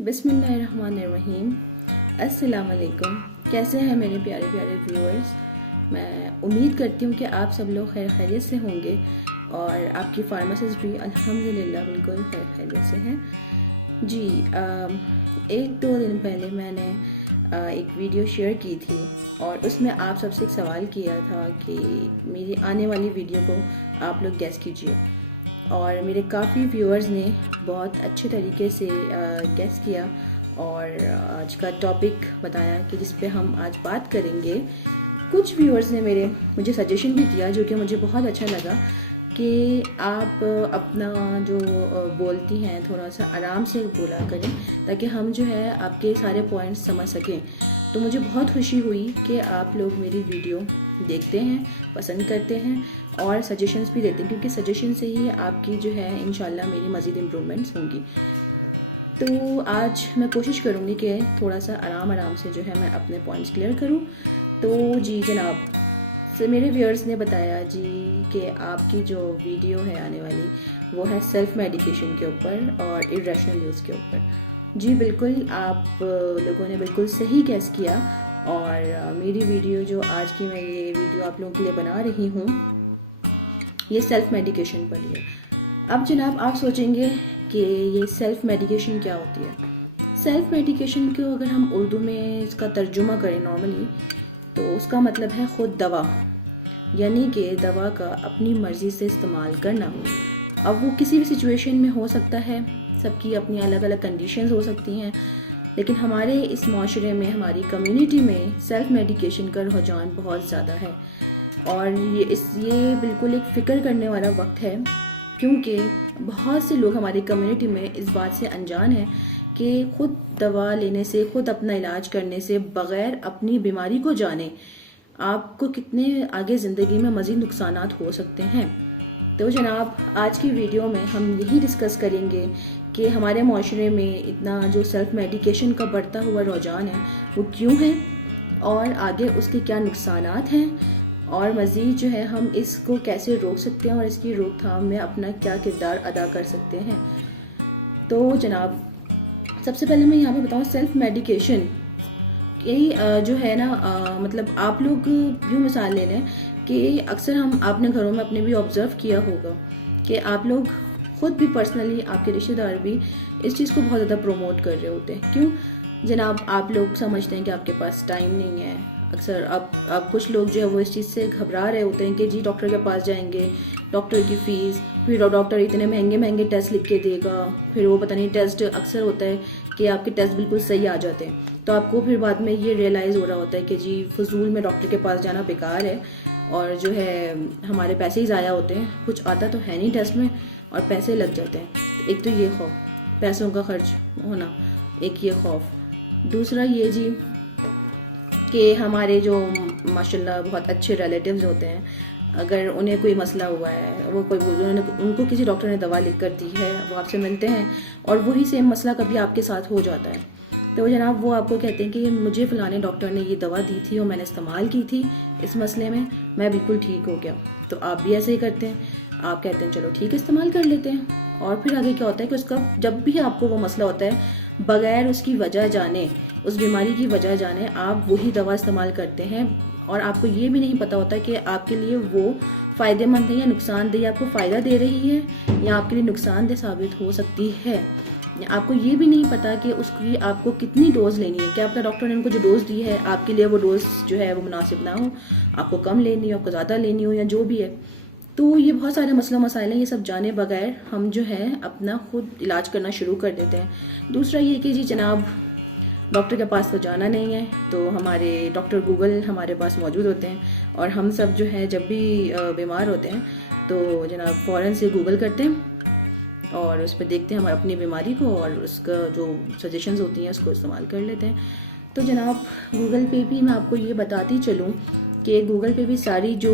بسم اللہ الرحمن الرحیم۔ السلام علیکم، کیسے ہیں میرے پیارے پیارے ویورز؟ میں امید کرتی ہوں کہ آپ سب لوگ خیر خیریت سے ہوں گے اور آپ کی فارمیسز بھی الحمدللہ بالکل خیر خیریت سے ہیں۔ جی، ایک دو دن پہلے میں نے ایک ویڈیو شیئر کی تھی اور اس میں آپ سب سے ایک سوال کیا تھا کہ میری آنے والی ویڈیو کو آپ لوگ گیس کیجئے، اور میرے کافی ویورز نے بہت اچھے طریقے سے گیس کیا اور آج کا ٹاپک بتایا کہ جس پہ ہم آج بات کریں گے۔ کچھ ویورز نے مجھے سجیشن بھی دیا جو کہ مجھے بہت اچھا لگا کہ آپ اپنا جو بولتی ہیں تھوڑا سا آرام سے بولا کریں تاکہ ہم جو ہے آپ کے سارے پوائنٹس سمجھ سکیں۔ تو مجھے بہت خوشی ہوئی کہ آپ لوگ میری ویڈیو دیکھتے ہیں، پسند کرتے ہیں اور سجیشنز بھی دیتے ہیں، کیونکہ سجیشن سے ہی آپ کی جو ہے انشاءاللہ میری مزید امپرومنٹس ہوں گی۔ تو آج میں کوشش کروں گی کہ تھوڑا سا آرام سے جو ہے میں اپنے پوائنٹس کلیئر کروں۔ تو جی جناب، میرے ویورز نے بتایا جی کہ آپ کی جو ویڈیو ہے آنے والی وہ ہے سیلف میڈیکیشن کے اوپر اور irrational یوز کے اوپر۔ جی بالکل، آپ لوگوں نے بالکل صحیح گیس کیا، اور میری ویڈیو جو آج کی میں یہ ویڈیو آپ لوگوں کے لیے بنا رہی ہوں یہ سیلف میڈیکیشن پر ہے۔ اب جناب آپ سوچیں گے کہ یہ سیلف میڈیکیشن کیا ہوتی ہے؟ سیلف میڈیکیشن کو اگر ہم اردو میں اس کا ترجمہ کریں نارملی تو اس کا مطلب ہے خود دوا، یعنی کہ دوا کا اپنی مرضی سے استعمال کرنا۔ اب وہ کسی بھی سچویشن میں ہو سکتا ہے، سب کی اپنی الگ الگ کنڈیشنز ہو سکتی ہیں، لیکن ہمارے اس معاشرے میں، ہماری کمیونٹی میں سیلف میڈیکیشن کا رجحان بہت زیادہ ہے، اور یہ بالکل ایک فکر کرنے والا وقت ہے، کیونکہ بہت سے لوگ ہماری کمیونٹی میں اس بات سے انجان ہیں کہ خود دوا لینے سے، خود اپنا علاج کرنے سے، بغیر اپنی بیماری کو جانے آپ کو کتنے آگے زندگی میں مزید نقصانات ہو سکتے ہیں۔ تو جناب آج کی ویڈیو میں ہم یہی ڈسکس کریں گے کہ ہمارے معاشرے میں اتنا جو سیلف میڈیکیشن کا بڑھتا ہوا رجحان ہے وہ کیوں ہے، اور آگے اس کے کیا نقصانات ہیں، اور مزید جو ہے ہم اس کو کیسے روک سکتے ہیں اور اس کی روک تھام میں اپنا کیا کردار ادا کر سکتے ہیں۔ تو جناب سب سے پہلے میں یہاں پہ بتاؤں سیلف میڈیکیشن یہی جو ہے نا، مطلب آپ لوگ یوں مثال لے لیں کہ اکثر آپ نے گھروں میں اپنے بھی آبزرو کیا ہوگا کہ آپ لوگ خود بھی پرسنلی، آپ کے رشتہ دار بھی اس چیز کو بہت زیادہ پروموٹ کر رہے ہوتے ہیں۔ کیوں جناب؟ آپ لوگ سمجھتے ہیں کہ آپ کے پاس ٹائم نہیں ہے۔ اکثر آپ کچھ لوگ جو ہے وہ اس چیز سے گھبرا رہے ہوتے ہیں کہ جی ڈاکٹر کے پاس جائیں گے، ڈاکٹر کی فیس، پھر ڈاکٹر اتنے مہنگے مہنگے ٹیسٹ لکھ کے دے گا، پھر وہ پتہ نہیں ٹیسٹ، اکثر ہوتا ہے کہ آپ کے ٹیسٹ بالکل صحیح آ جاتے ہیں، تو آپ کو پھر بعد میں یہ ریئلائز ہو رہا ہوتا ہے کہ جی فضول میں ڈاکٹر کے پاس جانا بیکار ہے، اور جو ہے ہمارے پیسے ہی ضائع ہوتے ہیں، کچھ آتا تو ہے نہیں ٹیسٹ میں اور پیسے لگ جاتے ہیں۔ ایک تو یہ خوف، پیسوں کا خرچ ہونا، ایک یہ خوف۔ دوسرا یہ جی کہ ہمارے جو ماشاءاللہ بہت اچھے ریلیٹیوز ہوتے ہیں، اگر انہیں کوئی مسئلہ ہوا ہے، ان کو کسی ڈاکٹر نے دوا لکھ کر دی ہے، وہ آپ سے ملتے ہیں اور وہی سیم مسئلہ کبھی آپ کے ساتھ ہو جاتا ہے، تو جناب وہ آپ کو کہتے ہیں کہ مجھے فلانے ڈاکٹر نے یہ دوا دی تھی اور میں نے استعمال کی تھی اس مسئلے میں بالکل ٹھیک ہو گیا۔ تو آپ بھی ایسے ہی کرتے ہیں، آپ کہتے ہیں چلو ٹھیک ہے استعمال کر لیتے ہیں، اور پھر آگے کیا ہوتا ہے کہ اس کا جب بھی آپ کو وہ مسئلہ ہوتا ہے، بغیر اس کی وجہ جانے، اس بیماری کی وجہ جانے، آپ وہی دوا استعمال کرتے ہیں، اور آپ کو یہ بھی نہیں پتہ ہوتا کہ آپ کے لیے وہ فائدہ مند ہے یا نقصان دہ، آپ کو فائدہ دے رہی ہے یا آپ کے لیے نقصان دہ ثابت ہو سکتی ہے۔ آپ کو یہ بھی نہیں پتا کہ اس کی آپ کو کتنی ڈوز لینی ہے، کیا اپنا ڈاکٹر نے ان کو جو ڈوز دی ہے آپ کے لیے وہ ڈوز جو ہے وہ مناسب نہ ہو، آپ کو کم لینی ہو، آپ کو زیادہ لینی ہو، یا جو بھی ہے۔ تو یہ بہت سارے مسئلہ مسائل ہیں، یہ سب جانے بغیر ہم جو ہے اپنا خود علاج کرنا شروع کر دیتے ہیں۔ دوسرا یہ کہ جی جناب ڈاکٹر کے پاس تو جانا نہیں ہے، تو ہمارے ڈاکٹر گوگل ہمارے پاس موجود ہوتے ہیں، اور ہم سب جو ہے جب بھی بیمار ہوتے ہیں تو جناب فوراً سے گوگل کرتے ہیں اور اس پہ دیکھتے ہیں ہم اپنی بیماری کو، اور اس کا جو سجیشنز ہوتی ہیں اس کو استعمال کر لیتے ہیں۔ تو جناب گوگل پہ بھی میں آپ کو یہ بتاتی چلوں کہ گوگل پہ بھی ساری جو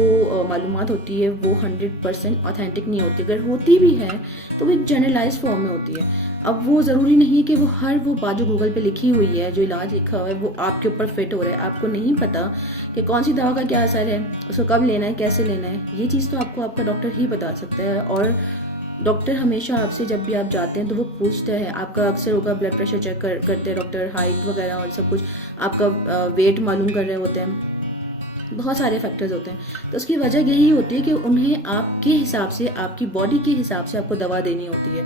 معلومات ہوتی ہے وہ 100% آتھینٹک نہیں ہوتی، اگر ہوتی بھی ہے تو وہ ایک جنرلائز فارم میں ہوتی ہے۔ اب وہ ضروری نہیں کہ وہ ہر وہ بات جو گوگل پہ لکھی ہوئی ہے، جو علاج لکھا ہوا ہے، وہ آپ کے اوپر فٹ ہو رہا ہے۔ آپ کو نہیں پتا کہ کون سی دوا کا کیا اثر ہے، اس کو کب لینا ہے، کیسے لینا ہے، یہ چیز تو آپ کو آپ کا ڈاکٹر ہی بتا سکتا ہے، اور ڈاکٹر ہمیشہ آپ سے جب بھی آپ جاتے ہیں تو وہ پوچھتا ہے، آپ کا اکثر ہوگا بلڈ پریشر چیک کرتے ہیں ڈاکٹر، ہائٹ وغیرہ اور سب کچھ، آپ کا ویٹ معلوم کر رہے ہوتے ہیں، بہت سارے فیکٹرز ہوتے ہیں. تو اس کی وجہ یہی ہوتی ہے کہ انہیں آپ کے حساب سے، آپ کی باڈی کے حساب سے آپ کو دوا دینی ہوتی ہے.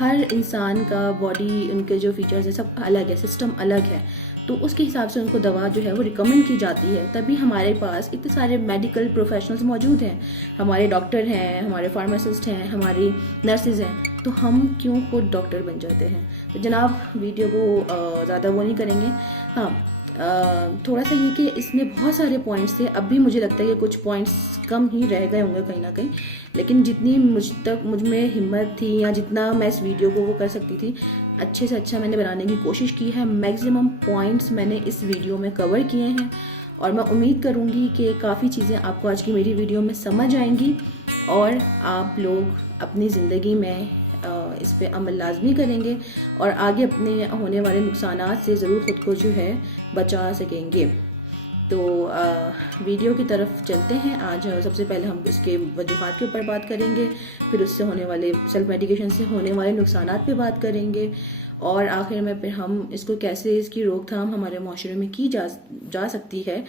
ہر انسان کا باڈی، ان کے جو فیچرز ہیں سب الگ ہے، سسٹم الگ ہے، تو اس کے حساب سے ان کو دوا جو ہے وہ ریکمنڈ کی جاتی ہے. تبھی ہمارے پاس اتنے سارے میڈیکل پروفیشنلز موجود ہیں، ہمارے ڈاکٹر ہیں، ہمارے فارماسسٹ ہیں، ہماری نرسز ہیں. تو ہم کیوں خود ڈاکٹر بن جاتے ہیں؟ تو جناب ویڈیو کو زیادہ وہ نہیں کریں گے. ہاں تھوڑا سا یہ کہ اس میں بہت سارے پوائنٹس تھے، اب بھی مجھے لگتا ہے کہ کچھ پوائنٹس کم ہی رہ گئے ہوں گے کہیں نہ کہیں، لیکن جتنی مجھ میں ہمت تھی یا جتنا میں اس ویڈیو کو وہ کر سکتی تھی، اچھے سے اچھا میں نے بنانے کی کوشش کی ہے. میکسیمم پوائنٹس میں نے اس ویڈیو میں کور کیے ہیں، اور میں امید کروں گی کہ کافی چیزیں آپ کو آج کی میری ویڈیو میں سمجھ آئیں گی، اور آپ لوگ اپنی زندگی میں اس پہ عمل لازمی کریں گے، اور آگے اپنے ہونے والے نقصانات سے ضرور خود کو جو ہے بچا سکیں گے. تو ویڈیو کی طرف چلتے ہیں. آج سب سے پہلے ہم اس کے وجوہات کے اوپر بات کریں گے، پھر اس سے ہونے والے سیلف میڈیکیشن سے ہونے والے نقصانات پہ بات کریں گے، اور آخر میں پھر ہم اس کو کیسے، اس کی روک تھام ہمارے معاشرے میں کی جا سکتی ہے،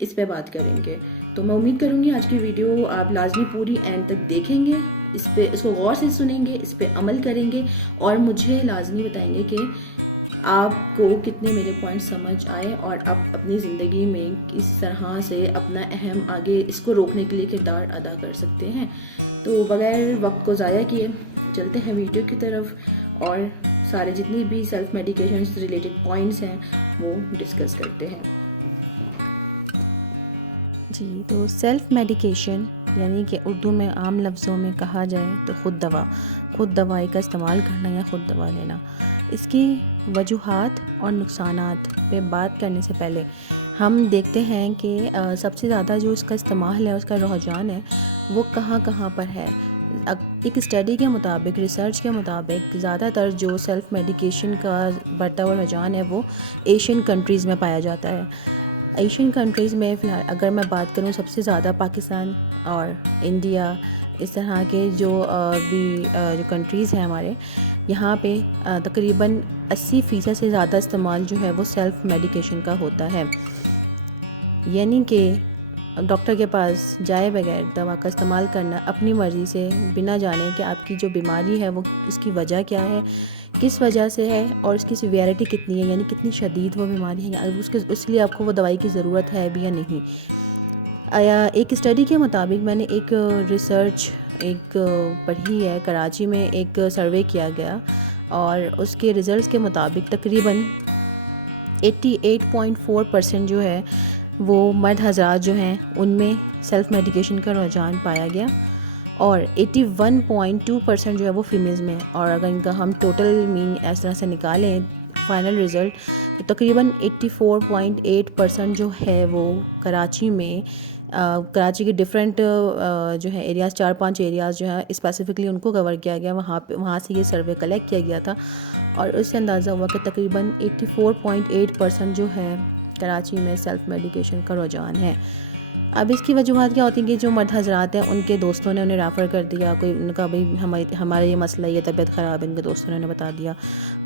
اس پہ بات کریں گے. تو میں امید کروں گی آج کی ویڈیو آپ لازمی پوری اینڈ تک دیکھیں گے، اس کو غور سے سنیں گے، اس پہ عمل کریں گے، اور مجھے لازمی بتائیں گے کہ آپ کو کتنے میرے پوائنٹ سمجھ آئے، اور آپ اپنی زندگی میں کس طرح سے اپنا اہم آگے اس کو روکنے کے لیے کردار ادا کر سکتے ہیں. تو بغیر وقت کو ضائع کیے چلتے ہیں ویڈیو کی طرف، اور سارے جتنی بھی سیلف میڈیکیشن سے ریلیٹڈ پوائنٹس ہیں وہ ڈسکس کرتے ہیں. جی، تو سیلف میڈیکیشن یعنی کہ اردو میں عام لفظوں میں کہا جائے تو خود دوائی کا استعمال کرنا یا خود دوا لینا. اس کی وجوہات اور نقصانات پہ بات کرنے سے پہلے ہم دیکھتے ہیں کہ سب سے زیادہ جو اس کا استعمال ہے، اس کا رجحان ہے، وہ کہاں پر ہے. ایک اسٹڈی کے مطابق، ریسرچ کے مطابق، زیادہ تر جو سیلف میڈیکیشن کا بڑھتا ہوا رجحان ہے وہ ایشین کنٹریز میں پایا جاتا ہے. ایشین کنٹریز میں فی الحال اگر میں بات کروں، سب سے زیادہ پاکستان اور انڈیا، اس طرح کے جو کنٹریز ہیں ہمارے، یہاں پہ تقریباً 80% سے زیادہ استعمال جو ہے وہ سیلف میڈیکیشن کا ہوتا ہے. یعنی کہ ڈاکٹر کے پاس جائے بغیر دوا کا استعمال کرنا، اپنی مرضی سے، بنا جانے کہ آپ کی جو بیماری ہے وہ اس کی وجہ کیا ہے، کس وجہ سے ہے، اور اس کی سیویرٹی کتنی ہے، یعنی کتنی شدید وہ بیماری ہے، اس لیے آپ کو وہ دوائی کی ضرورت ہے بھی یا نہیں. ایک اسٹڈی کے مطابق، میں نے ایک ریسرچ پڑھی ہے، کراچی میں ایک سروے کیا گیا، اور اس کے ریزلٹس کے مطابق تقریباً 88.4% جو ہے وہ مرد حضرات جو ہیں ان میں سیلف میڈیکیشن کا رجحان پایا گیا، اور 81.2% جو ہے وہ فیمیلز میں. اور اگر ان کا ہم ٹوٹل مین اس طرح سے نکالیں فائنل رزلٹ، تو تقریباً 84.8% جو ہے وہ کراچی میں، کراچی کے ڈفرینٹ جو ہے ایریاز، 4-5 ایریاز جو ہیں اسپیسیفکلی ان کو کور کیا گیا، وہاں سے یہ سروے کلیکٹ کیا گیا تھا، اور اس سے اندازہ ہوا کہ تقریباً 84.8% جو ہے کراچی میں سیلف میڈیکیشن کا رجحان ہے. اب اس کی وجوہات کیا ہوتی ہیں کہ جو مرد حضرات ہیں ان کے دوستوں نے انہیں ریفر کر دیا، کوئی ان کا بھائی ہمارا یہ مسئلہ، یہ طبیعت خراب ہے، ان کے دوستوں نے انہیں بتا دیا.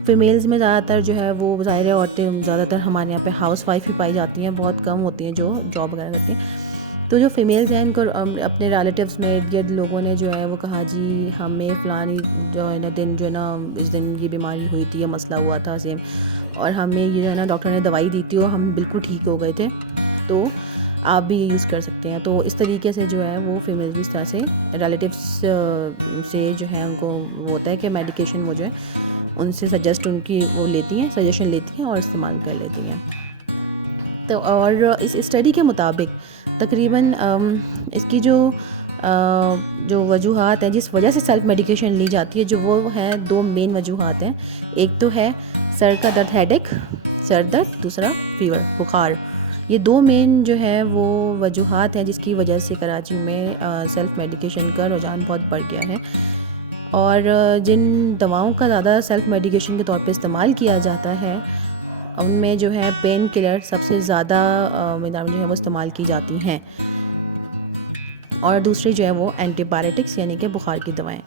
فیمیلز میں زیادہ تر جو ہے وہ ظاہر عورتیں زیادہ تر ہمارے یہاں پہ ہاؤس وائف ہی پائی جاتی ہیں، بہت کم ہوتی ہیں جو جاب وغیرہ کرتی ہیں. تو جو فیمیلز ہیں ان کو اپنے ریلیٹیوز میں ارد گرد لوگوں نے جو ہے وہ کہا جی ہمیں فلانی جو ہے نا دن جو ہے نا اس دن یہ بیماری ہوئی تھی، یہ مسئلہ ہوا تھا سیم، اور ہمیں یہ جو ہے نا ڈاکٹر نے دوائی دی تھی اور ہم بالکل ٹھیک ہو گئے تھے، تو آپ بھی یہ یوز کر سکتے ہیں. تو اس طریقے سے جو ہے وہ فیمیلز بھی اس طرح سے ریلیٹیوز سے جو ہے ان کو وہ ہوتا ہے کہ میڈیکیشن وہ جو ہے ان سے سجیسٹ ان کی وہ لیتی ہیں، سجیشن لیتی ہیں اور استعمال کر لیتی ہیں. تو اور اس اسٹڈی کے مطابق تقریباً اس کی جو وجوہات ہیں جس وجہ سے سیلف میڈیکیشن لی جاتی ہے، جو وہ ہیں 2 مین وجوہات ہیں. ایک تو ہے سر کا درد، ہیڈیک، سر درد، دوسرا فیور، بخار. یہ 2 مین جو ہے وہ وجوہات ہیں جس کی وجہ سے کراچی میں سیلف میڈیکیشن کا رجحان بہت بڑھ گیا ہے. اور جن دواؤں کا زیادہ سیلف میڈیکیشن کے طور پہ استعمال کیا جاتا ہے ان میں جو ہے پین کلر سب سے زیادہ مقدار میں جو ہے وہ استعمال کی جاتی ہیں، اور دوسری جو ہے وہ اینٹی بایوٹکس یعنی کہ بخار کی دوائیں.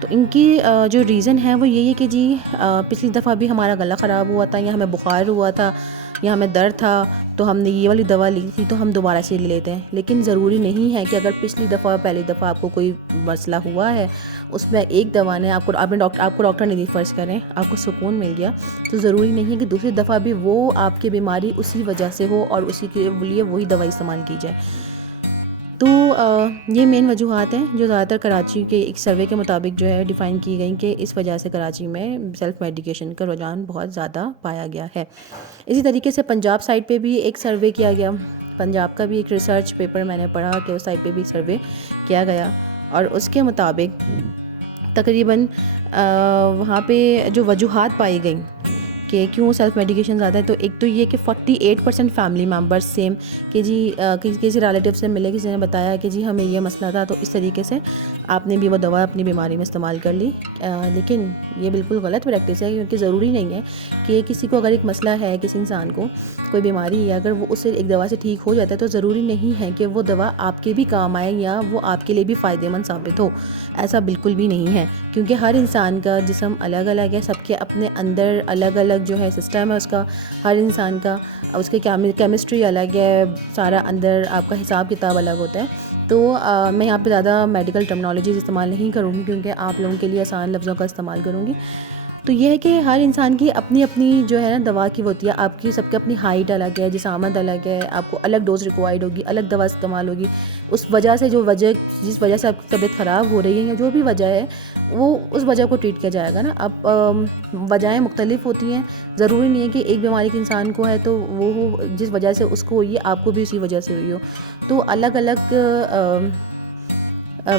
تو ان کی جو ریزن ہے وہ یہی ہے کہ جی پچھلی دفعہ بھی ہمارا گلا خراب ہوا تھا یا ہمیں بخار ہوا تھا یا ہمیں درد تھا تو ہم نے یہ والی دوا لی تھی تو ہم دوبارہ سے لے لیتے ہیں. لیکن ضروری نہیں ہے کہ اگر پچھلی دفعہ پہلی دفعہ آپ کو کوئی مسئلہ ہوا ہے اس میں ایک دوا نے آپ کو ڈاکٹر نے دی فرض کریں آپ کو سکون مل گیا, تو ضروری نہیں ہے کہ دوسری دفعہ بھی وہ آپ کی بیماری اسی وجہ سے ہو اور اسی کے لیے وہی دوا استعمال کی جائے. تو یہ مین وجوہات ہیں جو زیادہ تر کراچی کے ایک سروے کے مطابق جو ہے ڈیفائن کی گئی کہ اس وجہ سے کراچی میں سیلف میڈیکیشن کا رجحان بہت زیادہ پایا گیا ہے. اسی طریقے سے پنجاب سائڈ پہ بھی ایک سروے کیا گیا, پنجاب کا بھی ایک ریسرچ پیپر میں نے پڑھا کہ اس سائڈ پہ بھی سروے کیا گیا اور اس کے مطابق تقریباً وہاں پہ جو وجوہات پائی گئیں کہ کیوں سیلف میڈیکیشن زیادہ ہے, تو ایک تو یہ کہ 48% فیملی ممبرس سیم کہ جی کسی ریلیٹیو سے ملے, کسی نے بتایا کہ جی ہمیں یہ مسئلہ تھا تو اس طریقے سے آپ نے بھی وہ دوا اپنی بیماری میں استعمال کر لی. لیکن یہ بالکل غلط پریکٹس ہے کیونکہ ضروری نہیں ہے کہ کسی کو اگر ایک مسئلہ ہے, کسی انسان کو کوئی بیماری ہے, اگر وہ اس سے ایک دوا سے ٹھیک ہو جاتا ہے تو ضروری نہیں ہے کہ وہ دوا آپ کے بھی کام آئے یا وہ آپ کے لیے بھی فائدہ مند ثابت ہو. ایسا بالکل بھی نہیں ہے کیونکہ ہر انسان کا جسم الگ الگ ہے, سب کے اپنے اندر الگ الگ جو ہے سسٹم ہے اس کا, ہر انسان کا اس کی کیمسٹری الگ ہے, سارا اندر آپ کا حساب کتاب الگ ہوتا ہے. تو میں یہاں پہ زیادہ میڈیکل ٹرمنالوجیز استعمال نہیں کروں گی کیونکہ آپ لوگوں کے لیے آسان لفظوں کا استعمال کروں گی. تو یہ ہے کہ ہر انسان کی اپنی اپنی جو ہے نا دوا کی ہوتی ہے, آپ کی سب کی اپنی ہائٹ الگ ہے, جسامت الگ ہے, آپ کو الگ ڈوز ریکوائرڈ ہوگی, الگ دوا استعمال ہوگی. اس وجہ سے جس وجہ سے آپ کی طبیعت خراب ہو رہی ہے یا جو بھی وجہ ہے وہ اس وجہ کو ٹریٹ کیا جائے گا نا. اب وجہیں مختلف ہوتی ہیں, ضروری نہیں ہے کہ ایک بیماری کے انسان کو ہے تو وہ جس وجہ سے اس کو ہوئی ہے آپ کو بھی اسی وجہ سے ہوئی ہو. تو الگ الگ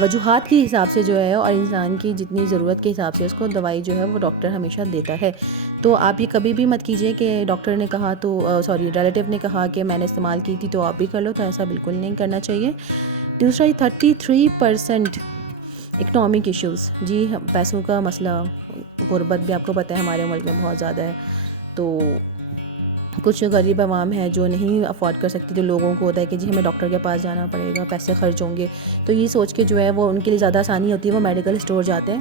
وجوہات کے حساب سے جو ہے اور انسان کی جتنی ضرورت کے حساب سے اس کو دوائی جو ہے وہ ڈاکٹر ہمیشہ دیتا ہے. تو آپ یہ کبھی بھی مت کیجئے کہ ڈاکٹر نے کہا تو ریلیٹیو نے کہا کہ میں نے استعمال کی تھی تو آپ بھی کر لو, تو ایسا بالکل نہیں کرنا چاہیے. دوسرا 33% اکنامک ایشوز, جی پیسوں کا مسئلہ, غربت بھی آپ کو پتہ ہے ہمارے ملک میں بہت زیادہ ہے. تو کچھ غریب عوام ہے جو نہیں افورڈ کر سکتی, تو لوگوں کو ہوتا ہے کہ جی ہمیں ڈاکٹر کے پاس جانا پڑے گا, پیسے خرچ ہوں گے, تو یہ سوچ کے جو ہے وہ ان کے لیے زیادہ آسانی ہوتی ہے, وہ میڈیکل اسٹور جاتے ہیں,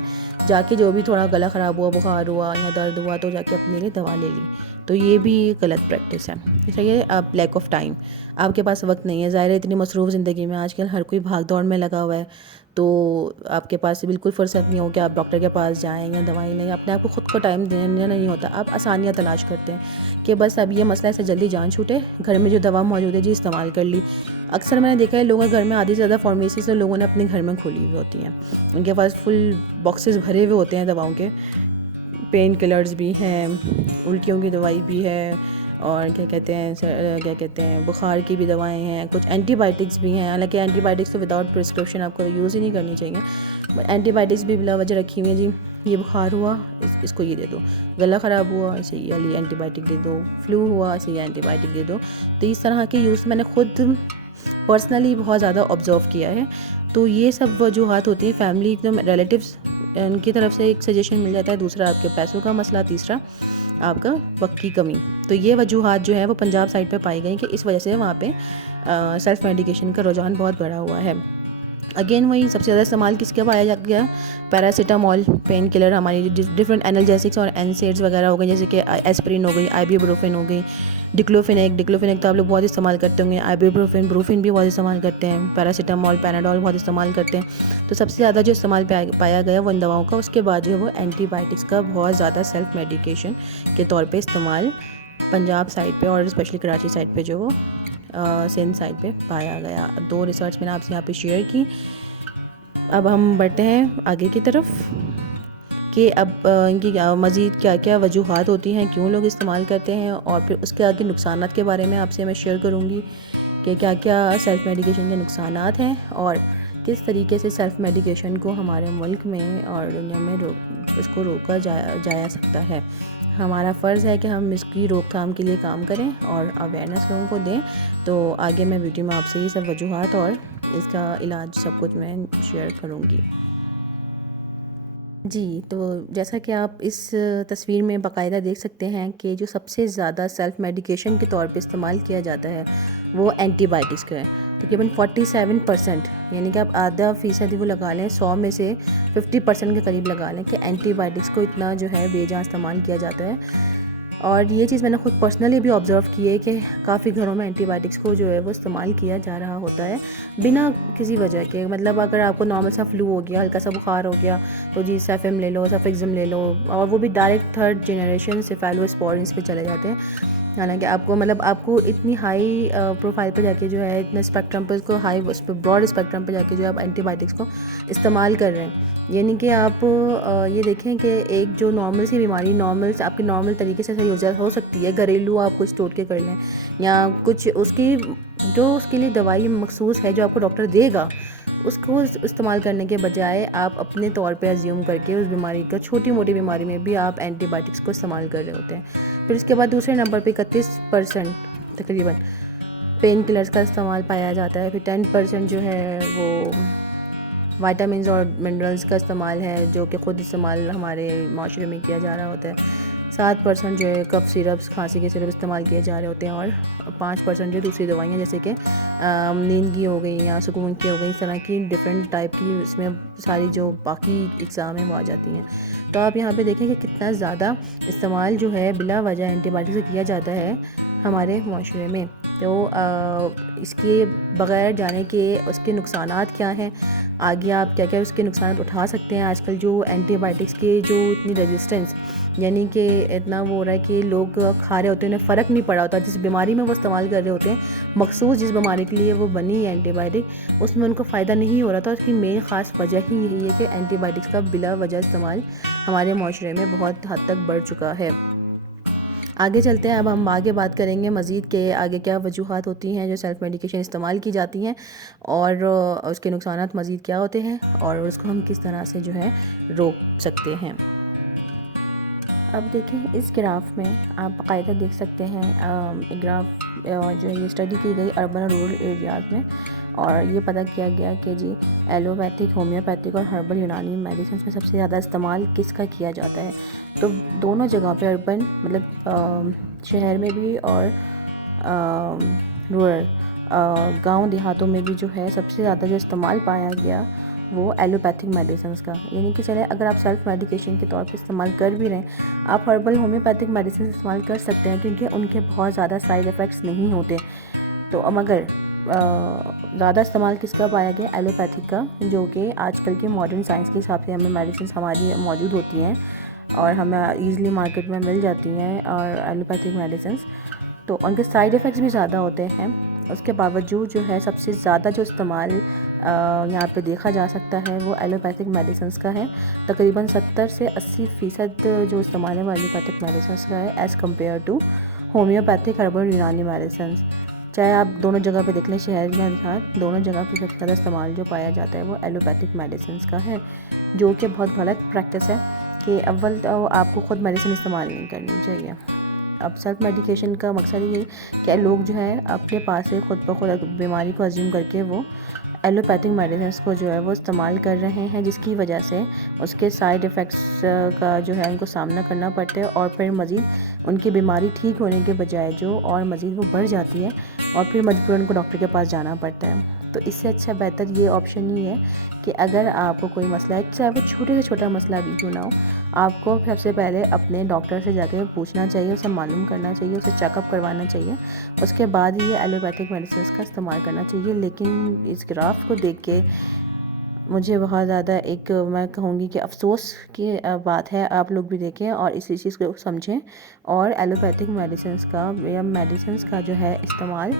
جا کے جو بھی تھوڑا گلا خراب ہوا, بخار ہوا یا درد ہوا تو جا کے اپنے لیے دوا لے لی. تو یہ بھی غلط پریکٹس ہے. اس لیے اب لیک آف ٹائم, آپ کے پاس وقت نہیں ہے, ظاہر ہے اتنی مصروف زندگی میں آج کل ہر کوئی بھاگ دوڑ میں لگا ہوا ہے, تو آپ کے پاس بالکل فرصت نہیں ہو کہ آپ ڈاکٹر کے پاس جائیں یا دوائی لیں, اپنے آپ کو خود کو ٹائم دینا نہیں ہوتا. آپ آسانیاں تلاش کرتے ہیں کہ بس اب یہ مسئلہ سے جلدی جان چھوٹے, گھر میں جو دوا موجود ہے جی استعمال کر لی. اکثر میں نے دیکھا ہے لوگوں کے گھر میں آدھی سے زیادہ فارمیسیز لوگوں نے اپنے گھر میں کھولی ہوئی ہوتی ہیں, ان کے پاس فل باکسز بھرے ہوئے ہوتے ہیں دواؤں کے, پین کلرز بھی ہیں, الٹیوں کی دوائی بھی ہے, اور کیا کہتے ہیں بخار کی بھی دوائیں ہیں, کچھ اینٹی بائیوٹکس بھی ہیں. حالانکہ اینٹی بائیوٹکس تو وداؤٹ پرسکرپشن آپ کو یوز ہی نہیں کرنی چاہیے, بٹ اینٹی بائیوٹکس بھی بلا وجہ رکھی ہوئی ہیں. جی یہ بخار ہوا اس کو یہ دے دو, گلا خراب ہوا اسے یہ والی اینٹی بائیوٹک دے دو, فلو ہوا اسے یہ اینٹی بائیوٹک دے دو. تو اس طرح کے یوز میں نے خود پرسنلی بہت زیادہ آبزرو کیا ہے. تو یہ سب وجوہات ہوتی ہیں. فیملی ریلیٹیوز ان کی طرف سے ایک سجیشن مل جاتا ہے, دوسرا آپ کے پیسوں کا مسئلہ, تیسرا آپ کا وقت کی کمی. تو یہ وجوہات جو ہے وہ پنجاب سائڈ پہ پائی گئی کہ اس وجہ سے وہاں پہ سیلف میڈیکیشن کا رجحان بہت بڑا ہوا ہے. اگین وہی سب سے زیادہ استعمال کس کا پایا جاتا گیا, پیراسیٹامول, پین کلر, ہماری ڈفرینٹ انالجیسکس اور اینسیڈز وغیرہ ہو گئے, جیسے کہ ایسپرین ہو گئی, آئیبیوپروفین ہو گئی, ڈکلوفینیک تو آپ لوگ بہت استعمال کرتے ہوں گے, بروفین بھی بہت استعمال کرتے ہیں, پیراسیٹامول, پیناڈول بہت استعمال کرتے ہیں. تو سب سے زیادہ جو استعمال پایا گیا وہ ان دواؤں کا. اس کے بعد جو ہے وہ اینٹی بائیوٹکس کا بہت زیادہ سیلف میڈیکیشن کے طور پہ استعمال پنجاب سائڈ پہ اور اسپیشلی کراچی سائڈ پہ جو وہ سندھ سائڈ پہ پایا گیا. 2 ریسرچ میں نے آپ سے یہاں پہ شیئر کی. اب ہم بڑھتے ہیں آگے کی طرف کہ اب ان کی مزید کیا کیا وجوہات ہوتی ہیں, کیوں لوگ استعمال کرتے ہیں, اور پھر اس کے آگے نقصانات کے بارے میں آپ سے میں شیئر کروں گی کہ کیا کیا سیلف میڈیکیشن کے نقصانات ہیں اور کس طریقے سے سیلف میڈیکیشن کو ہمارے ملک میں اور دنیا میں اس کو روکا جایا سکتا ہے. ہمارا فرض ہے کہ ہم اس کی روک تھام کے لیے کام کریں اور اویئرنیس لوگوں کو دیں. تو آگے میں ویڈیو میں آپ سے یہ سب وجوہات اور اس کا علاج سب کچھ میں شیئر کروں گی. جی، تو جیسا کہ آپ اس تصویر میں باقاعدہ دیکھ سکتے ہیں کہ جو سب سے زیادہ سیلف میڈیکیشن کے طور پہ استعمال کیا جاتا ہے وہ اینٹی بائیوٹکس کا ہے. تقریباً 47%، یعنی کہ آپ آدھا فیصد وہ لگا لیں، 100 میں سے 50% کے قریب لگا لیں کہ اینٹی بائیوٹکس کو اتنا جو ہے بے جان استعمال کیا جاتا ہے. اور یہ چیز میں نے خود پرسنلی بھی آبزرو کی ہے کہ کافی گھروں میں اینٹی بائیوٹکس کو جو ہے وہ استعمال کیا جا رہا ہوتا ہے بنا کسی وجہ کے. مطلب اگر آپ کو نارمل سا فلو ہو گیا، ہلکا سا بخار ہو گیا، تو جی سیفم لے لو، سیفکزم لے لو، اور وہ بھی ڈائریکٹ تھرڈ جنریشن سیفالوسپورینس پہ چلے جاتے ہیں. حالانکہ آپ کو اتنی ہائی پروفائل پہ جا کے جو ہے اتنا اسپیکٹرم پہ اس کو ہائی اس پہ براڈ اسپیکٹرم پہ جا کے جو ہے آپ اینٹی بائیوٹکس کو استعمال کر رہے ہیں. یعنی کہ آپ یہ دیکھیں کہ ایک جو نارمل سی بیماری آپ کی نارمل طریقے سے صحیح ہو سکتی ہے، گھریلو آپ کچھ ٹوٹکے کر لیں یا کچھ اس کے لیے دوائی مخصوص ہے جو آپ کو ڈاکٹر دے گا، اس کو استعمال کرنے کے بجائے آپ اپنے طور پہ ازیوم کر کے اس بیماری کا، چھوٹی موٹی بیماری میں بھی آپ اینٹی بائیوٹکس کو استعمال کر رہے ہوتے ہیں. پھر اس کے بعد دوسرے نمبر پہ 31% تقریباً پین کلرز کا استعمال پایا جاتا ہے. پھر 10% جو ہے وہ وائٹامنز اور منرلز کا استعمال ہے جو کہ خود استعمال ہمارے معاشرے میں کیا جا رہا ہوتا ہے. 7% جو ہے کف سیرپس، کھانسی کے سیرپ استعمال کیے جا رہے ہوتے ہیں. اور 5% جو دوسری دوائیاں جیسے کہ نیند کی ہو گئی یا سکون کی ہو گئی، اس طرح کی ڈفرینٹ ٹائپ کی اس میں ساری جو باقی اقسام ہیں وہ آ جاتی ہیں. تو آپ یہاں پہ دیکھیں کہ کتنا زیادہ استعمال جو ہے بلا وجہ اینٹی بائیوٹک سے کیا جاتا ہے ہمارے معاشرے میں. تو اس کے بغیر جانے کے اس کے نقصانات کیا ہیں، آگے آپ کیا کیا اس کے نقصانات اٹھا سکتے ہیں. آج کل جو اینٹی بائیوٹکس کے جو اتنی ریزسٹنس، یعنی کہ اتنا وہ ہو رہا ہے کہ لوگ کھا رہے ہوتے ہیں، انہیں فرق نہیں پڑا ہوتا جس بیماری میں وہ استعمال کر رہے ہوتے ہیں، مخصوص جس بیماری کے لیے وہ بنی ہے اینٹی بائیوٹک، اس میں ان کو فائدہ نہیں ہو رہا تھا. اس کی مین خاص وجہ ہی یہی ہے کہ اینٹی بائیوٹکس کا بلا وجہ استعمال ہمارے معاشرے میں بہت حد تک بڑھ چکا ہے. آگے چلتے ہیں، اب ہم آگے بات کریں گے مزید کہ آگے کیا وجوہات ہوتی ہیں جو سیلف میڈیکیشن استعمال کی جاتی ہیں اور اس کے نقصانات مزید کیا ہوتے ہیں اور اس کو ہم کس طرح سے جو ہے روک سکتے ہیں. اب دیکھیں اس گراف میں آپ باقاعدہ دیکھ سکتے ہیں، گراف جو ہے یہ اسٹڈی کی گئی اربن اور رورل ایریاز میں، اور یہ پتہ کیا گیا کہ جی ایلوپیتھک، ہومیوپیتھک اور ہربل یونانی میڈیسنس میں سب سے زیادہ استعمال کس کا کیا جاتا ہے. تو دونوں جگہ پہ اربن مطلب شہر میں بھی اور رورل گاؤں دیہاتوں میں بھی جو ہے سب سے زیادہ جو استعمال پایا گیا وہ ایلوپیتھک میڈیسنس کا. یعنی کہ چلے اگر آپ سیلف میڈیکیشن کے طور پہ استعمال کر بھی رہے ہیں، آپ ہربل ہومیوپیتھک میڈیسنس استعمال کر سکتے ہیں کیونکہ ان کے بہت زیادہ سائیڈ ایفیکٹس نہیں ہوتے. تو مگر زیادہ استعمال کس کا پایا گیا؟ ایلوپیتھک کا، جو کہ آج کل کے ماڈرن سائنس کے حساب سے ہمیں میڈیسنس ہماری موجود ہوتی ہیں اور ہمیں ایزلی مارکیٹ میں مل جاتی ہیں اور ایلوپیتھک میڈیسنس. تو ان کے سائیڈ ایفیکٹس بھی زیادہ ہوتے ہیں، اس کے باوجود جو ہے سب سے زیادہ جو استعمال یہاں پہ دیکھا جا سکتا ہے وہ ایلوپیتھک میڈیسنس کا ہے. تقریباً 70 سے 80% جو استعمال ہے وہ ایلوپیتھک میڈیسنس کا ہے as compare to homeopathic, herbal Unani medicines. چاہے آپ دونوں جگہ پہ دیکھ لیں، شہر یا دیہات، دونوں جگہ پہ سب سے زیادہ استعمال جو پایا جاتا ہے وہ ایلوپیتھک میڈیسنس کا ہے، جو کہ بہت غلط پریکٹس ہے کہ اول تو آپ کو خود میڈیسن استعمال نہیں کرنی چاہیے. اب سیلف میڈیکیشن کا مقصد یہ ہے کہ لوگ جو ہے اپنے پاس سے خود بخود بیماری کو ازیوم کر کے وہ ایلوپیتھک میڈیسنس کو جو ہے وہ استعمال کر رہے ہیں، جس کی وجہ سے اس کے سائیڈ ایفیکٹس کا جو ہے ان کو سامنا کرنا پڑتا ہے اور پھر مزید ان کی بیماری ٹھیک ہونے کے بجائے جو اور مزید وہ بڑھ جاتی ہے اور پھر مجبوراً ان کو ڈاکٹر کے پاس جانا پڑتا ہے. تو اس سے اچھا بہتر یہ آپشن ہی ہے کہ اگر آپ کو کوئی مسئلہ ہے، چاہے وہ چھوٹے سے چھوٹا مسئلہ بھی کیوں نہ ہو، آپ کو سب سے پہلے اپنے ڈاکٹر سے جا کے پوچھنا چاہیے، اسے معلوم کرنا چاہیے، اسے چیک اپ کروانا چاہیے، اس کے بعد ہی ایلوپیتھک میڈیسنس کا استعمال کرنا چاہیے. لیکن اس گراف کو دیکھ کے مجھے بہت زیادہ میں کہوں گی کہ افسوس کی بات ہے. آپ لوگ بھی دیکھیں اور اس چیز کو سمجھیں اور ایلوپیتھک میڈیسنس کا یا میڈیسنس کا جو ہے استعمال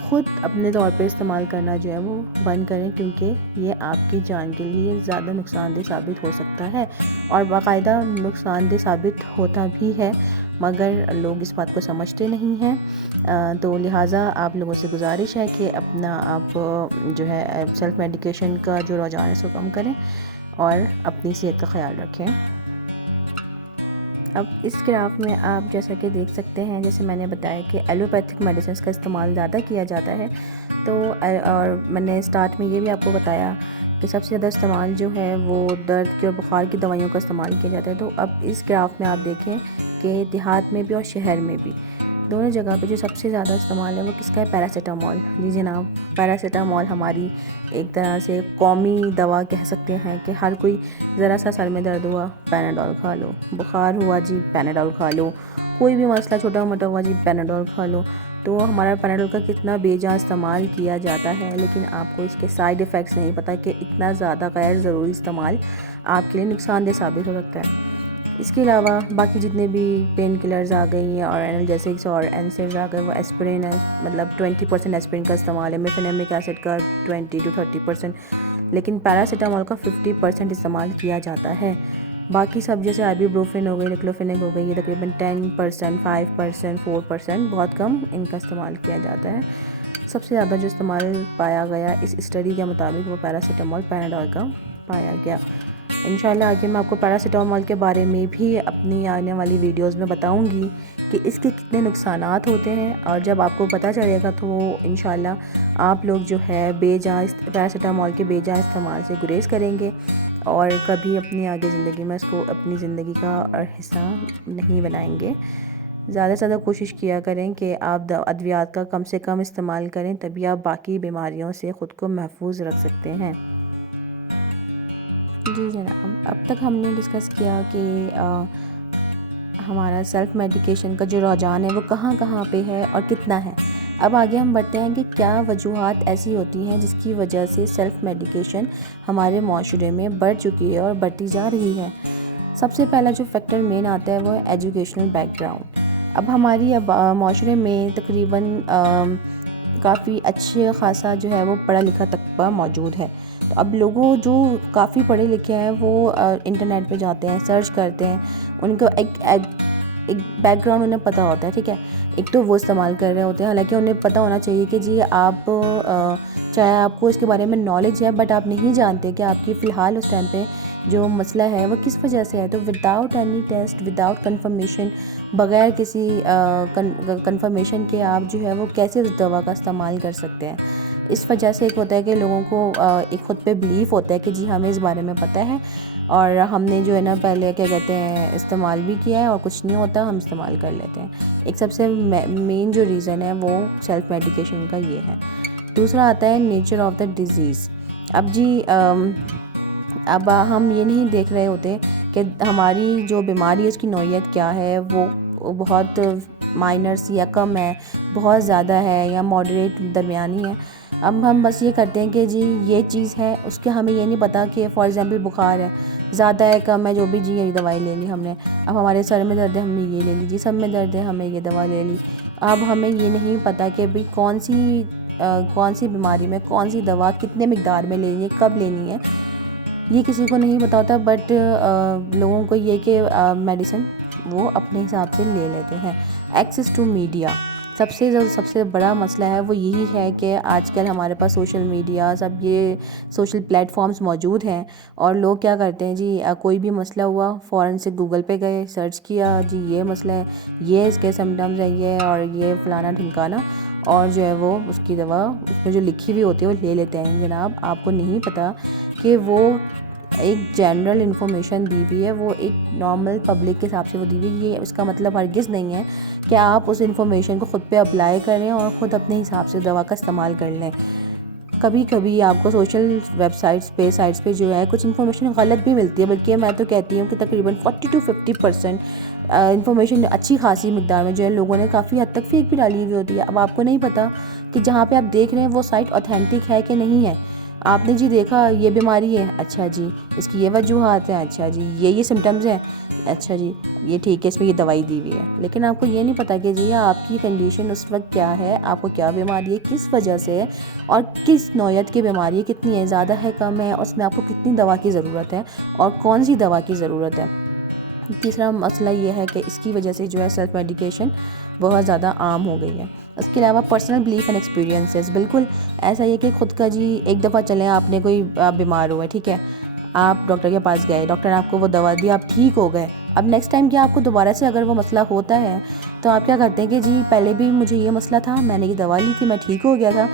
خود اپنے طور پہ استعمال کرنا جو ہے وہ بند کریں، کیونکہ یہ آپ کی جان کے لیے زیادہ نقصان دہ ثابت ہو سکتا ہے اور باقاعدہ نقصان دہ ثابت ہوتا بھی ہے، مگر لوگ اس بات کو سمجھتے نہیں ہیں. تو لہٰذا آپ لوگوں سے گزارش ہے کہ اپنا آپ جو ہے سیلف میڈیکیشن کا جو رجحان ہے اس کو کم کریں اور اپنی صحت کا خیال رکھیں. اب اس گراف میں آپ جیسا کہ دیکھ سکتے ہیں، جیسے میں نے بتایا کہ ایلوپیتھک میڈیسنس کا استعمال زیادہ کیا جاتا ہے. تو اور میں نے اسٹارٹ میں یہ بھی آپ کو بتایا کہ سب سے زیادہ استعمال جو ہے وہ درد کی اور بخار کی دوائیوں کا استعمال کیا جاتا ہے. تو اب اس گراف میں آپ دیکھیں کہ دیہات میں بھی اور شہر میں بھی دونوں جگہ پہ جو سب سے زیادہ استعمال ہے وہ کس کا ہے؟ پیراسیٹامول. جی جناب, پیراسیٹامول ہماری ایک طرح سے قومی دوا کہہ سکتے ہیں کہ ہر کوئی ذرا سا سر میں درد ہوا پیناڈول کھا لو, بخار ہوا جی پیناڈول کھا لو, کوئی بھی مسئلہ چھوٹا موٹا ہوا جی پیناڈول کھا لو. تو ہمارا پیناڈول کا کتنا بے جان استعمال کیا جاتا ہے, لیکن آپ کو اس کے سائیڈ ایفیکٹس نہیں پتہ کہ اتنا زیادہ غیر ضروری استعمال آپ کے لیے نقصان دہ ثابت ہو سکتا ہے. اس کے علاوہ باقی جتنے بھی پین کلرز آ گئی ہیں اور اینالجیسکس اور اینسرز آ گئے, وہ ایسپرین ہے, مطلب 20% ایسپرین کا استعمال ہے, میفینیمک ایسڈ کا 20 to 30%, لیکن پیراسیٹامول کا 50% استعمال کیا جاتا ہے. باقی سب جیسے آئی بروفن ہو گئی, ڈکلوفینک ہو گئی, یہ تقریباً 10%, 5%, 4%, بہت کم ان کا استعمال کیا جاتا ہے. سب سے زیادہ جو استعمال پایا گیا اس اسٹڈی کے مطابق وہ پیراسیٹامول پیناڈول کا پایا گیا. انشاءاللہ آگے میں آپ کو پیراسیٹامول کے بارے میں بھی اپنی آنے والی ویڈیوز میں بتاؤں گی کہ اس کے کتنے نقصانات ہوتے ہیں, اور جب آپ کو پتہ چلے گا تو انشاءاللہ آپ لوگ جو ہے پیراسیٹامول کے بے جان استعمال سے گریز کریں گے اور کبھی اپنی آگے زندگی میں اس کو اپنی زندگی کا حصہ نہیں بنائیں گے. زیادہ سے زیادہ کوشش کیا کریں کہ آپ ادویات کا کم سے کم استعمال کریں, تبھی آپ باقی بیماریوں سے خود کو محفوظ رکھ سکتے ہیں. جی جناب, اب تک ہم نے ڈسکس کیا کہ ہمارا سیلف میڈیکیشن کا جو رجحان ہے وہ کہاں کہاں پہ ہے اور کتنا ہے. اب آگے ہم بڑھتے ہیں کہ کیا وجوہات ایسی ہوتی ہیں جس کی وجہ سے سیلف میڈیکیشن ہمارے معاشرے میں بڑھ چکی ہے اور بڑھتی جا رہی ہے. سب سے پہلا جو فیکٹر مین آتا ہے وہ ہے ایجوکیشنل بیک گراؤنڈ. اب ہماری معاشرے میں تقریباً کافی اچھے خاصا جو ہے وہ پڑھا لکھا طبقہ موجود ہے. تو اب لوگوں جو کافی پڑھے لکھے ہیں وہ انٹرنیٹ پہ جاتے ہیں, سرچ کرتے ہیں, ان کو ایک بیک گراؤنڈ انہیں پتہ ہوتا ہے, ٹھیک ہے. ایک تو وہ استعمال کر رہے ہوتے ہیں, حالانکہ انہیں پتہ ہونا چاہیے کہ جی آپ چاہے آپ کو اس کے بارے میں نالج ہے بٹ آپ نہیں جانتے کہ آپ کی فی الحال اس ٹائم پہ جو مسئلہ ہے وہ کس وجہ سے ہے. تو without any test, without confirmation, بغیر کسی کنفرمیشن کے آپ جو ہے وہ کیسے اس دوا کا استعمال کر سکتے ہیں. اس وجہ سے ایک ہوتا ہے کہ لوگوں کو ایک خود پہ بلیف ہوتا ہے کہ جی ہمیں اس بارے میں پتہ ہے اور ہم نے جو ہے نا پہلے کیا کہتے ہیں استعمال بھی کیا ہے اور کچھ نہیں ہوتا, ہم استعمال کر لیتے ہیں. ایک سب سے مین جو ریزن ہے وہ سیلف میڈیکیشن کا یہ ہے. دوسرا آتا ہے نیچر آف دا ڈیزیز. اب جی اب ہم یہ نہیں دیکھ رہے ہوتے کہ ہماری جو بیماری ہے اس کی نوعیت کیا ہے, وہ بہت مائنرس یا کم ہے, بہت زیادہ ہے یا ماڈریٹ درمیانی ہے. اب ہم بس یہ کرتے ہیں کہ جی یہ چیز ہے, اس کے ہمیں یہ نہیں پتہ کہ فار ایگزامپل بخار ہے, زیادہ ہے کم ہے جو بھی, جی یہ دوائی لے لی ہم نے. اب ہمارے سر میں درد ہے, ہم نے یہ لے لی, جی سب میں درد ہے, ہمیں یہ دوا لے لی. اب ہمیں یہ نہیں پتہ کہ بھئی کون سی بیماری میں کون سی دوا کتنے مقدار میں لینی ہے, کب لینی ہے, یہ کسی کو نہیں پتہ ہوتا. بٹ لوگوں کو یہ کہ میڈیسن وہ اپنے حساب سے لے لیتے ہیں. ایکسیس ٹو میڈیا, سب سے بڑا مسئلہ ہے وہ یہی ہے کہ آج کل ہمارے پاس سوشل میڈیا, سب یہ سوشل پلیٹ فارمز موجود ہیں, اور لوگ کیا کرتے ہیں جی کوئی بھی مسئلہ ہوا فوراً سے گوگل پہ گئے, سرچ کیا, جی یہ مسئلہ ہے, یہ اس کے سمٹمز ہے, یہ اور یہ فلانا ڈھمکانا, اور جو ہے وہ اس کی دوا اس میں جو لکھی ہوئی ہوتی ہے وہ لے لیتے ہیں. جناب آپ کو نہیں پتہ کہ وہ ایک جنرل انفارمیشن دی ہوئی ہے, وہ ایک نارمل پبلک کے حساب سے وہ دی ہوئی ہے. یہ اس کا مطلب ہرگز نہیں ہے کہ آپ اس انفارمیشن کو خود پہ اپلائی کریں اور خود اپنے حساب سے دوا کا استعمال کر لیں. کبھی کبھی آپ کو سوشل ویب سائٹس پہ جو ہے کچھ انفارمیشن غلط بھی ملتی ہے, بلکہ میں تو کہتی ہوں کہ تقریباً 40 to 50% انفارمیشن اچھی خاصی مقدار میں جو ہے لوگوں نے کافی حد تک فیک بھی ڈالی ہوئی ہوتی ہے. اب آپ کو نہیں پتہ کہ جہاں پہ آپ دیکھ رہے ہیں وہ سائٹ اوتھینٹک ہے کہ نہیں ہے. آپ نے جی دیکھا یہ بیماری ہے, اچھا جی اس کی یہ وجوہات ہیں, اچھا جی یہ سمٹمز ہیں, اچھا جی یہ ٹھیک ہے, اس میں یہ دوائی دی ہوئی ہے. لیکن آپ کو یہ نہیں پتہ کہ جی آپ کی کنڈیشن اس وقت کیا ہے, آپ کو کیا بیماری ہے, کس وجہ سے ہے, اور کس نوعیت کی بیماری ہے, کتنی ہے, زیادہ ہے, کم ہے, اس میں آپ کو کتنی دوا کی ضرورت ہے اور کون سی دوا کی ضرورت ہے. تیسرا مسئلہ یہ ہے کہ اس کی وجہ سے جو ہے سیلف میڈیکیشن بہت زیادہ عام ہو گئی ہے. اس کے علاوہ پرسنل بلیف اینڈ ایکسپیرینسز, بالکل ایسا یہ کہ خود کا جی ایک دفعہ چلیں آپ نے کوئی بیمار ہوئے, ٹھیک ہے, آپ ڈاکٹر کے پاس گئے, ڈاکٹر نے آپ کو وہ دوا دی, آپ ٹھیک ہو گئے. اب نیکسٹ ٹائم کیا آپ کو دوبارہ سے اگر وہ مسئلہ ہوتا ہے تو آپ کیا کرتے ہیں کہ جی پہلے بھی مجھے یہ مسئلہ تھا, میں نے یہ دوا لی تھی, میں ٹھیک ہو گیا تھا,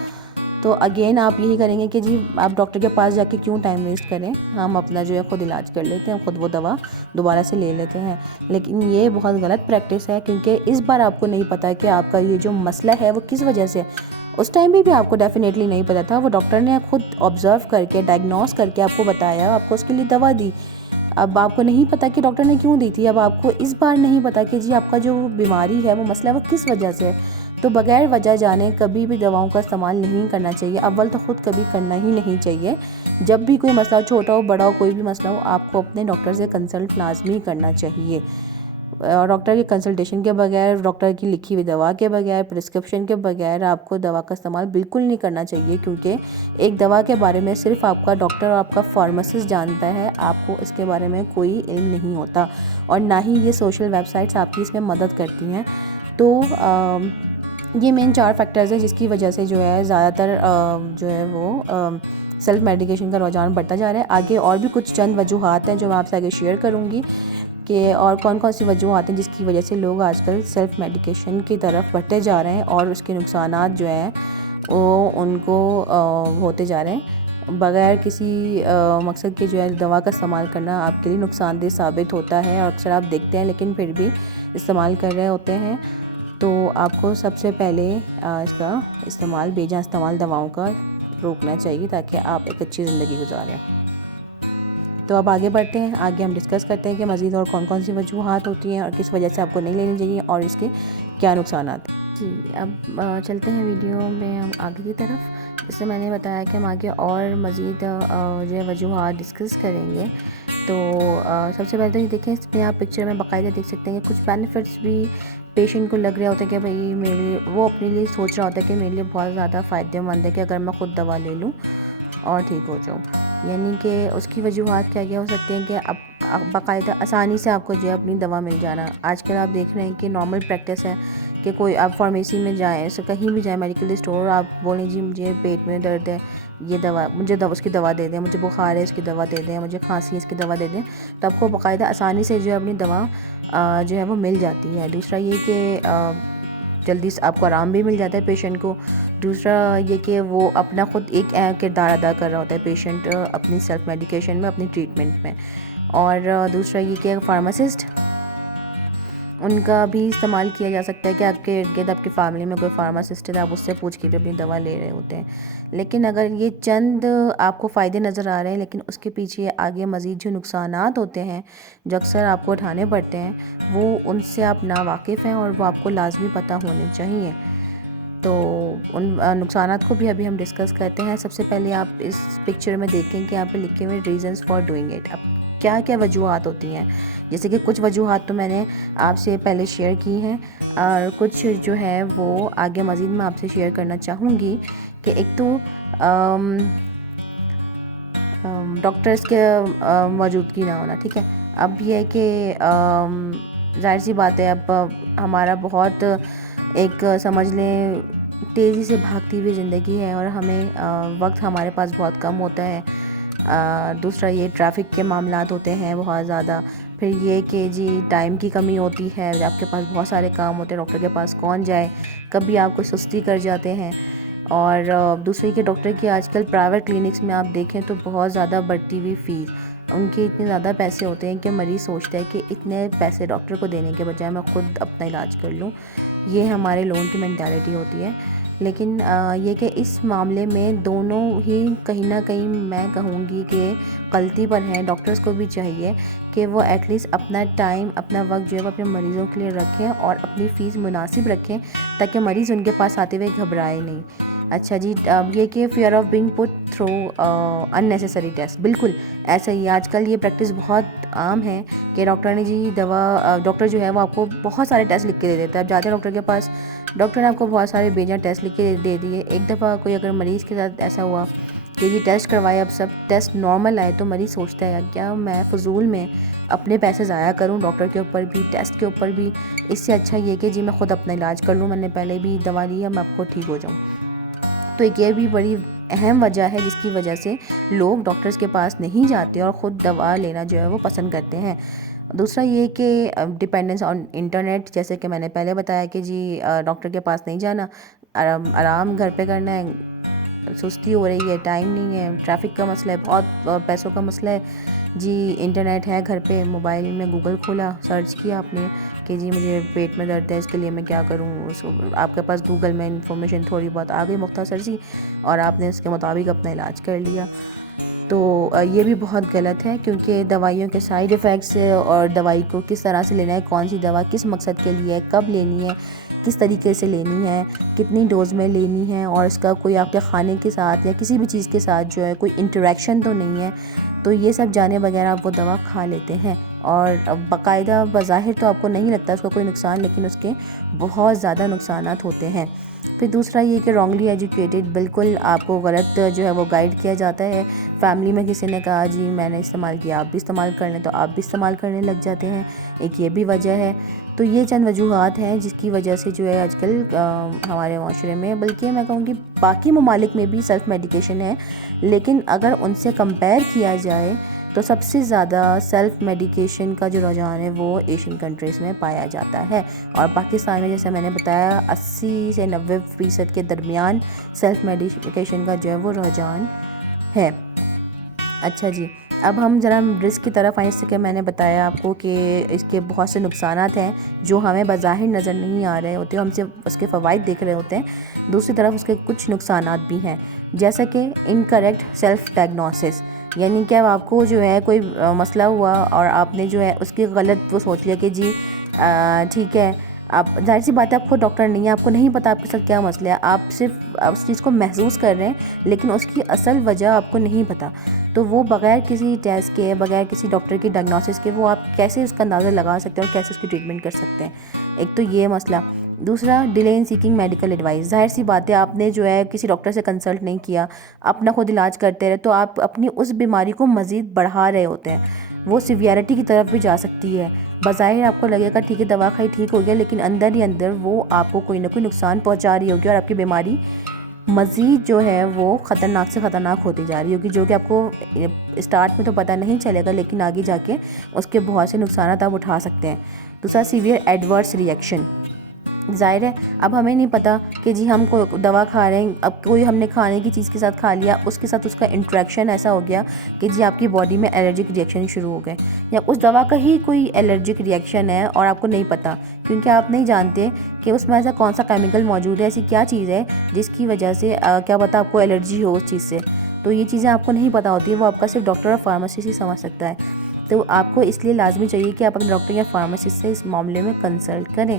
تو اگین آپ یہی کریں گے کہ جی آپ ڈاکٹر کے پاس جا کے کیوں ٹائم ویسٹ کریں، ہم اپنا جو ہے خود علاج کر لیتے ہیں، خود وہ دوا دوبارہ سے لے لیتے ہیں. لیکن یہ بہت غلط پریکٹس ہے، کیونکہ اس بار آپ کو نہیں پتہ کہ آپ کا یہ جو مسئلہ ہے وہ کس وجہ سے. اس ٹائم بھی آپ کو ڈیفینیٹلی نہیں پتہ تھا، وہ ڈاکٹر نے خود آبزرو کر کے ڈائگنوز کر کے آپ کو بتایا، آپ کو اس کے لیے دوا دی. اب آپ کو نہیں پتہ کہ ڈاکٹر نے کیوں دی تھی، اب آپ کو اس بار نہیں پتہ کہ جی آپ کا جو بیماری ہے وہ مسئلہ ہے وہ کس وجہ سے ہے. تو بغیر وجہ جانے کبھی بھی دواؤں کا استعمال نہیں کرنا چاہیے. اول تو خود کبھی کرنا ہی نہیں چاہیے. جب بھی کوئی مسئلہ چھوٹا ہو بڑا ہو کوئی بھی مسئلہ ہو، آپ کو اپنے ڈاکٹر سے کنسلٹ لازمی کرنا چاہیے. ڈاکٹر کی کنسلٹیشن کے بغیر، ڈاکٹر کی لکھی ہوئی دوا کے بغیر، پرسکرپشن کے بغیر آپ کو دوا کا استعمال بالکل نہیں کرنا چاہیے. کیونکہ ایک دوا کے بارے میں صرف آپ کا ڈاکٹر اور آپ کا فارماسسٹ جانتا ہے، آپ کو اس کے بارے میں کوئی علم نہیں ہوتا، اور نہ ہی یہ سوشل ویب سائٹس آپ کی اس میں مدد کرتی ہیں. تو یہ مین 4 فیکٹرز ہیں جس کی وجہ سے جو ہے زیادہ تر جو ہے وہ سیلف میڈیکیشن کا رجحان بڑھتا جا رہا ہے. آگے اور بھی کچھ چند وجوہات ہیں جو میں آپ سے آگے شیئر کروں گی کہ اور کون کون سی وجوہات ہیں جس کی وجہ سے لوگ آج کل سیلف میڈیکیشن کی طرف بڑھتے جا رہے ہیں، اور اس کے نقصانات جو ہیں وہ ان کو ہوتے جا رہے ہیں. بغیر کسی مقصد کے جو ہے دوا کا استعمال کرنا آپ کے لیے نقصان دہ ثابت ہوتا ہے، اور اکثر آپ دیکھتے ہیں لیکن پھر بھی استعمال کر رہے ہوتے ہیں. تو آپ کو سب سے پہلے اس کا استعمال بے جان استعمال دواؤں کا روکنا چاہیے تاکہ آپ ایک اچھی زندگی گزاریں. تو اب آگے بڑھتے ہیں، آگے ہم ڈسکس کرتے ہیں کہ مزید اور کون کون سی وجوہات ہوتی ہیں اور کس وجہ سے آپ کو نہیں لینی چاہیے اور اس کے کیا نقصانات ہیں. جی اب چلتے ہیں ویڈیو میں ہم آگے کی طرف. جس سے میں نے بتایا کہ ہم آگے اور مزید جو ہے وجوہات ڈسکس کریں گے. تو سب سے پہلے تو یہ دیکھیں، اس میں آپ پکچر میں باقاعدہ دیکھ سکتے ہیں کہ کچھ بینیفٹس بھی پیشنٹ کو لگ رہا ہوتا ہے کہ بھائی میرے وہ اپنے لیے سوچ رہا ہوتا ہے کہ میرے لیے بہت زیادہ فائدہ مند ہے کہ اگر میں خود دوا لے لوں اور ٹھیک ہو جاؤں. یعنی کہ اس کی وجوہات کیا ہو سکتی ہیں کہ اب باقاعدہ آسانی سے آپ کو جو ہے اپنی دوا مل جانا. آج کل آپ دیکھ رہے ہیں کہ نارمل پریکٹس ہے کہ کوئی آپ فارمیسی میں جائیں، کہیں بھی جائیں، میڈیکل اسٹور، آپ بولیں جی مجھے پیٹ میں درد ہے، یہ دوا مجھے اس کی دوا دے دیں، مجھے بخار ہے اس کی دوا دے دیں، مجھے کھانسی ہے اس کی دوا دے دیں. تو آپ کو باقاعدہ آسانی سے جو ہے اپنی دوا جو ہے وہ مل جاتی ہے. دوسرا یہ کہ جلدی سے آپ کو آرام بھی مل جاتا ہے پیشنٹ کو. دوسرا یہ کہ وہ اپنا خود ایک اہم کردار ادا کر رہا ہوتا ہے پیشنٹ اپنی سیلف میڈیکیشن میں، اپنی ٹریٹمنٹ میں. اور دوسرا یہ کہ فارماسسٹ، ان کا بھی استعمال کیا جا سکتا ہے کہ آپ کے ارد گرد آپ کی فیملی میں کوئی فارماسسٹ ہے، آپ اس سے پوچھ کے بھی اپنی دوا لے رہے ہوتے ہیں. لیکن اگر یہ چند آپ کو فائدے نظر آ رہے ہیں لیکن اس کے پیچھے آگے مزید جو نقصانات ہوتے ہیں جو اکثر آپ کو اٹھانے پڑتے ہیں، وہ ان سے آپ ناواقف ہیں اور وہ آپ کو لازمی پتہ ہونے چاہیے. تو ان نقصانات کو بھی ابھی ہم ڈسکس کرتے ہیں. سب سے پہلے آپ اس پکچر میں دیکھیں کہ یہاں پہ لکھے ہوئے ریزنس فار ڈوئنگ اٹ. اب کیا کیا وجوہات ہوتی ہیں، جیسے کہ کچھ وجوہات تو میں نے آپ سے پہلے شیئر کی ہیں، اور کچھ جو ہے وہ آگے مزید میں آپ سے شیئر کرنا چاہوں گی. کہ ایک تو ڈاکٹرز کے موجودگی نہ ہونا. ٹھیک ہے، اب یہ ہے کہ ظاہر سی بات ہے اب ہمارا بہت ایک سمجھ لیں تیزی سے بھاگتی ہوئی زندگی ہے اور ہمیں وقت ہمارے پاس بہت کم ہوتا ہے. دوسرا یہ ٹریفک کے معاملات ہوتے ہیں بہت زیادہ. پھر یہ کہ جی ٹائم کی کمی ہوتی ہے، آپ کے پاس بہت سارے کام ہوتے ہیں، ڈاکٹر کے پاس کون جائے، کبھی آپ کو سستی کر جاتے ہیں. اور دوسری کہ ڈاکٹر کی آج کل پرائیویٹ کلینکس میں آپ دیکھیں تو بہت زیادہ بڑھتی ہوئی فیس، ان کے اتنے زیادہ پیسے ہوتے ہیں کہ مریض سوچتا ہے کہ اتنے پیسے ڈاکٹر کو دینے کے بجائے میں خود اپنا علاج کر لوں. یہ ہمارے لوگوں کی مینٹالٹی ہوتی ہے. لیکن یہ کہ اس معاملے میں دونوں ہی کہیں نہ کہیں میں کہوں گی کہ غلطی پر ہیں. ڈاکٹرز کو بھی چاہیے کہ وہ ایٹ لیسٹ اپنا ٹائم، اپنا وقت جو ہے وہ اپنے مریضوں کے لیے رکھیں اور اپنی فیس مناسب رکھیں تاکہ مریض ان کے پاس آتے ہوئے گھبرائے نہیں. اچھا جی، اب یہ کہ fear of being put through unnecessary test, بالکل ایسا ہی آج کل یہ پریکٹس بہت عام ہے کہ ڈاکٹر نے جی ڈاکٹر جو ہے وہ آپ کو بہت سارے ٹیسٹ لکھ کے دے دیتا ہے. اب جاتے ہیں ڈاکٹر کے پاس، ڈاکٹر نے آپ کو بہت سارے بے جان ٹیسٹ لکھ کے دے دیے. ایک دفعہ کوئی اگر مریض کے ساتھ ایسا ہوا کہ جی ٹیسٹ کروائے، اب سب ٹیسٹ نارمل آئے تو مریض سوچتا ہے کیا میں فضول میں اپنے پیسے ضائع کروں ڈاکٹر کے اوپر بھی، ٹیسٹ کے اوپر بھی، اس سے اچھا یہ کہ جی میں خود اپنا علاج کر لوں، میں نے پہلے بھی دوا لی ہے، میں آپ کو ٹھیک ہو جاؤں. تو یہ بھی بڑی اہم وجہ ہے جس کی وجہ سے لوگ ڈاکٹرز کے پاس نہیں جاتے اور خود دوا لینا جو ہے وہ پسند کرتے ہیں. دوسرا یہ کہ ڈپینڈنس آن انٹرنیٹ، جیسے کہ میں نے پہلے بتایا کہ جی ڈاکٹر کے پاس نہیں جانا، آرام گھر پہ کرنا ہے، سستی ہو رہی ہے، ٹائم نہیں ہے، ٹریفک کا مسئلہ ہے، بہت پیسوں کا مسئلہ ہے، جی انٹرنیٹ ہے گھر پہ، موبائل میں گوگل کھولا، سرچ کیا آپ نے کہ جی مجھے پیٹ میں درد ہے، اس کے لیے میں کیا کروں، آپ کے پاس گوگل میں انفارمیشن تھوڑی بہت آ گئی مختصر سی، اور آپ نے اس کے مطابق اپنا علاج کر لیا. تو یہ بھی بہت غلط ہے، کیونکہ دوائیوں کے سائیڈ ایفیکٹس اور دوائی کو کس طرح سے لینا ہے، کون سی دوا کس مقصد کے لیے ہے، کب لینی ہے، کس طریقے سے لینی ہے، کتنی ڈوز میں لینی ہے، اور اس کا کوئی آپ کے کھانے کے ساتھ یا کسی بھی چیز کے ساتھ جو ہے کوئی انٹریکشن تو نہیں ہے، تو یہ سب جانے بغیر آپ وہ دوا کھا لیتے ہیں. اور باقاعدہ بظاہر تو آپ کو نہیں لگتا اس کا کوئی نقصان، لیکن اس کے بہت زیادہ نقصانات ہوتے ہیں. پھر دوسرا یہ کہ رانگلی ایجوکیٹڈ، بالکل آپ کو غلط جو ہے وہ گائیڈ کیا جاتا ہے. فیملی میں کسی نے کہا جی میں نے استعمال کیا، آپ بھی استعمال کر لیں، تو آپ بھی استعمال کرنے لگ جاتے ہیں. ایک یہ بھی وجہ ہے. تو یہ چند وجوہات ہیں جس کی وجہ سے جو ہے آج کل ہمارے معاشرے میں، بلکہ میں کہوں گی باقی ممالک میں بھی سیلف میڈیکیشن ہے، لیکن اگر ان سے کمپیئر کیا جائے تو سب سے زیادہ سیلف میڈیکیشن کا جو رجحان ہے وہ ایشین کنٹریز میں پایا جاتا ہے. اور پاکستان میں جیسے میں نے بتایا 80 سے 90% کے درمیان سیلف میڈیکیشن کا جو ہے وہ رجحان ہے. اچھا جی، اب ہم ذرا رسک کی طرف آئیں. اس سے کہ میں نے بتایا آپ کو کہ اس کے بہت سے نقصانات ہیں جو ہمیں بظاہر نظر نہیں آ رہے ہوتے، ہم صرف اس کے فوائد دیکھ رہے ہوتے ہیں. دوسری طرف اس کے کچھ نقصانات بھی ہیں، جیسا کہ انکریکٹ سیلف ڈائگنوسس، یعنی کہ اب آپ کو جو ہے کوئی مسئلہ ہوا اور آپ نے جو ہے اس کی غلط وہ سوچ لیا کہ جی ٹھیک ہے، آپ ظاہر سی بات ہے آپ کو ڈاکٹر نہیں ہے، آپ کو نہیں پتہ آپ کے ساتھ کیا مسئلہ ہے، آپ صرف اس چیز کو محسوس کر رہے ہیں، لیکن اس کی اصل وجہ آپ کو نہیں پتہ. تو وہ بغیر کسی ٹیسٹ کے، بغیر کسی ڈاکٹر کی ڈائگنوسس کے، وہ آپ کیسے اس کا اندازہ لگا سکتے ہیں اور کیسے اس کی ٹریٹمنٹ کر سکتے ہیں. ایک تو یہ مسئلہ. دوسرا delay in seeking medical advice. ظاہر سی بات ہے آپ نے جو ہے کسی ڈاکٹر سے کنسلٹ نہیں کیا، اپنا خود علاج کرتے رہے، تو آپ اپنی اس بیماری کو مزید بڑھا رہے ہوتے ہیں. وہ سیویرٹی کی طرف بھی جا سکتی ہے. بظاہر آپ کو لگے گا ٹھیک ہے دوا کھائی ٹھیک ہو گیا، لیکن اندر ہی اندر وہ آپ کو کوئی نہ کوئی نقصان پہنچا رہی ہوگی، اور آپ کی بیماری مزید جو ہے وہ خطرناک سے خطرناک ہوتی جا رہی ہوگی، جو کہ آپ کو اسٹارٹ میں تو پتہ نہیں چلے گا، لیکن آگے جا کے اس کے بہت سے نقصانات آپ اٹھا سکتے ہیں. دوسرا سیویئر ایڈورس ریئیکشن. ظاہر ہے اب ہمیں نہیں پتہ کہ جی ہم کوئی دوا کھا رہے ہیں، اب کوئی ہم نے کھانے کی چیز کے ساتھ کھا لیا، اس کے ساتھ اس کا انٹریکشن ایسا ہو گیا کہ جی آپ کی باڈی میں الرجک ریئیکشن شروع ہو گئے، یا اس دوا کا ہی کوئی الرجک ریئیکشن ہے اور آپ کو نہیں پتہ، کیونکہ آپ نہیں جانتے کہ اس میں ایسا کون سا کیمیکل موجود ہے، ایسی کیا چیز ہے جس کی وجہ سے کیا پتہ آپ کو الرجی ہو اس چیز سے. تو یہ چیزیں آپ کو نہیں پتہ ہوتی، وہ آپ کا صرف ڈاکٹر اور فارماسسٹ ہی سمجھ سکتا ہے. تو آپ کو اس لیے لازمی چاہیے کہ آپ اپنے ڈاکٹر یا فارماسسٹ سے اس معاملے میں کنسلٹ کریں.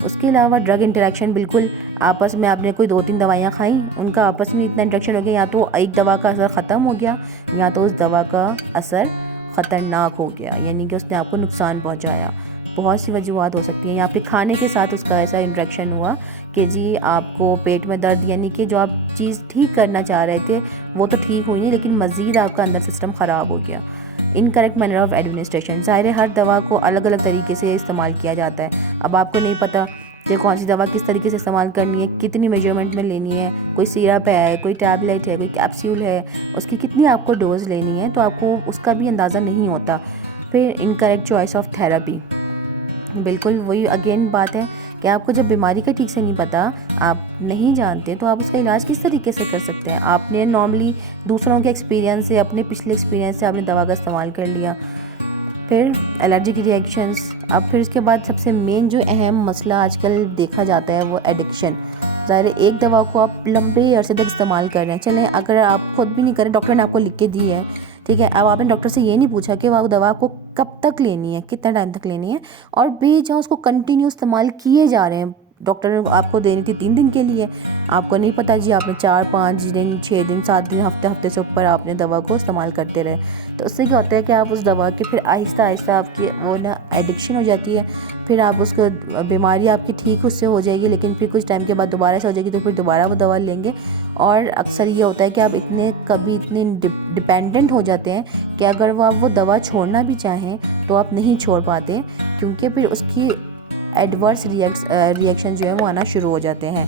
اس کے علاوہ ڈرگ انٹریکشن. بالکل آپس میں آپ نے کوئی 2-3 دوائیاں کھائیں، ان کا آپس میں اتنا انٹریکشن ہو گیا، یا تو ایک دوا کا اثر ختم ہو گیا، یا تو اس دوا کا اثر خطرناک ہو گیا، یعنی کہ اس نے آپ کو نقصان پہنچایا. بہت سی وجوہات ہو سکتی ہیں، یا آپ کے کھانے کے ساتھ اس کا ایسا انٹریکشن ہوا کہ جی آپ کو پیٹ میں درد، یعنی کہ جو آپ چیز ٹھیک کرنا چاہ رہے تھے وہ تو ٹھیک ہوئی نہیں، لیکن مزید آپ کا اندر سسٹم خراب ہو گیا. Incorrect manner of administration. ظاہر ہے ہر دوا کو الگ الگ طریقے سے استعمال کیا جاتا ہے. اب آپ کو نہیں پتہ کہ کون سی دوا کس طریقے سے استعمال کرنی ہے، کتنی میجرمنٹ میں لینی ہے، کوئی سیرپ ہے، کوئی ٹیبلٹ ہے، کوئی کیپسول ہے، اس کی کتنی آپ کو ڈوز لینی ہے، تو آپ کو اس کا بھی اندازہ نہیں ہوتا. پھر انکریکٹ چوائس آف تھیراپی. بالکل وہی اگین بات ہے کہ آپ کو جب بیماری کا ٹھیک سے نہیں پتہ، آپ نہیں جانتے، تو آپ اس کا علاج کس طریقے سے کر سکتے ہیں. آپ نے نارملی دوسروں کے ایکسپیرینس سے، اپنے پچھلے ایکسپیرینس سے آپ نے دوا کا استعمال کر لیا. پھر الرجک ریئیکشنز. اب پھر اس کے بعد سب سے مین جو اہم مسئلہ آج کل دیکھا جاتا ہے وہ ایڈکشن. ظاہر ہے ایک دوا کو آپ لمبے عرصے تک استعمال کر رہے ہیں، چلیں اگر آپ خود بھی نہیں کریں، ڈاکٹر نے آپ کو لکھ کے دی ہے، ٹھیک ہے، اب آپ نے ڈاکٹر سے یہ نہیں پوچھا کہ وہ دوا آپ کو کب تک لینی ہے، کتنا ٹائم تک لینی ہے، اور بے جہاں اس کو کنٹینیو استعمال کیے جا رہے ہیں. ڈاکٹر نے آپ کو دینی تھی 3 دن کے لیے، آپ کو نہیں پتہ جی آپ نے 4-5 دن، 6 دن، 7 دن، ہفتے سے اوپر آپ نے دوا کو استعمال کرتے رہے. تو اس سے کیا ہوتا ہے کہ آپ اس دوا کے پھر آہستہ آہستہ آپ کی وہ نا ایڈکشن ہو جاتی ہے. پھر آپ اس کو بیماری آپ کی ٹھیک اس سے ہو جائے گی، لیکن پھر کچھ ٹائم کے بعد دوبارہ سے ہو جائے گی، تو پھر دوبارہ وہ دوا لیں گے. اور اکثر یہ ہوتا ہے کہ آپ کبھی اتنے ڈپینڈنٹ ہو جاتے ہیں کہ اگر وہ دوا چھوڑنا بھی چاہیں تو آپ نہیں چھوڑ پاتے، کیونکہ پھر اس کی ایڈورس ریئیکشن جو ہے وہ آنا شروع ہو جاتے ہیں.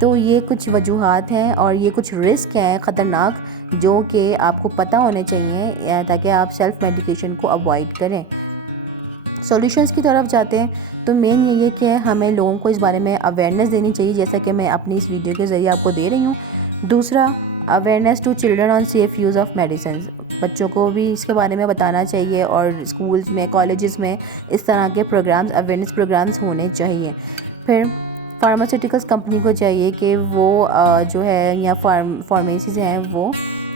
تو یہ کچھ وجوہات ہیں اور یہ کچھ رسک ہیں خطرناک، جو کہ آپ کو پتہ ہونے چاہیے تاکہ آپ سیلف میڈیکیشن کو اوائڈ کریں. سولوشنز کی طرف جاتے ہیں تو مین یہ ہے کہ ہمیں لوگوں کو اس بارے میں اویئرنیس دینی چاہیے، جیسا کہ میں اپنی اس ویڈیو کے ذریعے آپ کو دے رہی ہوں. دوسرا awareness to children on safe use of medicines, بچوں کو بھی اس کے بارے میں بتانا چاہیے اور اسکولز میں کالجز میں اس طرح کے پروگرامز اویئرنیس پروگرامز ہونے چاہیے. پھر فارماسیوٹیکلس کمپنی کو چاہیے کہ وہ جو ہے یا فارمیسیز ہیں وہ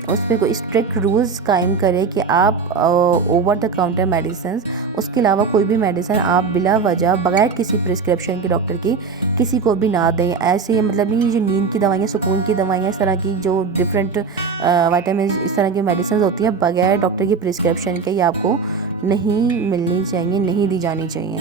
اس پہ کوئی اسٹرکٹ رولز قائم کرے کہ آپ اوور دا کاؤنٹر میڈیسنز، اس کے علاوہ کوئی بھی میڈیسن آپ بلا وجہ بغیر کسی پرسکرپشن کے ڈاکٹر کی کسی کو بھی نہ دیں. ایسے مطلب نہیں جو نیند کی دوائیاں، سکون کی دوائیاں، اس طرح کی جو ڈفرینٹ وائٹامنز، اس طرح کی میڈیسنز ہوتی ہیں بغیر ڈاکٹر کی پرسکرپشن کے یہ آپ کو نہیں ملنی چاہیے، نہیں دی جانی چاہیے.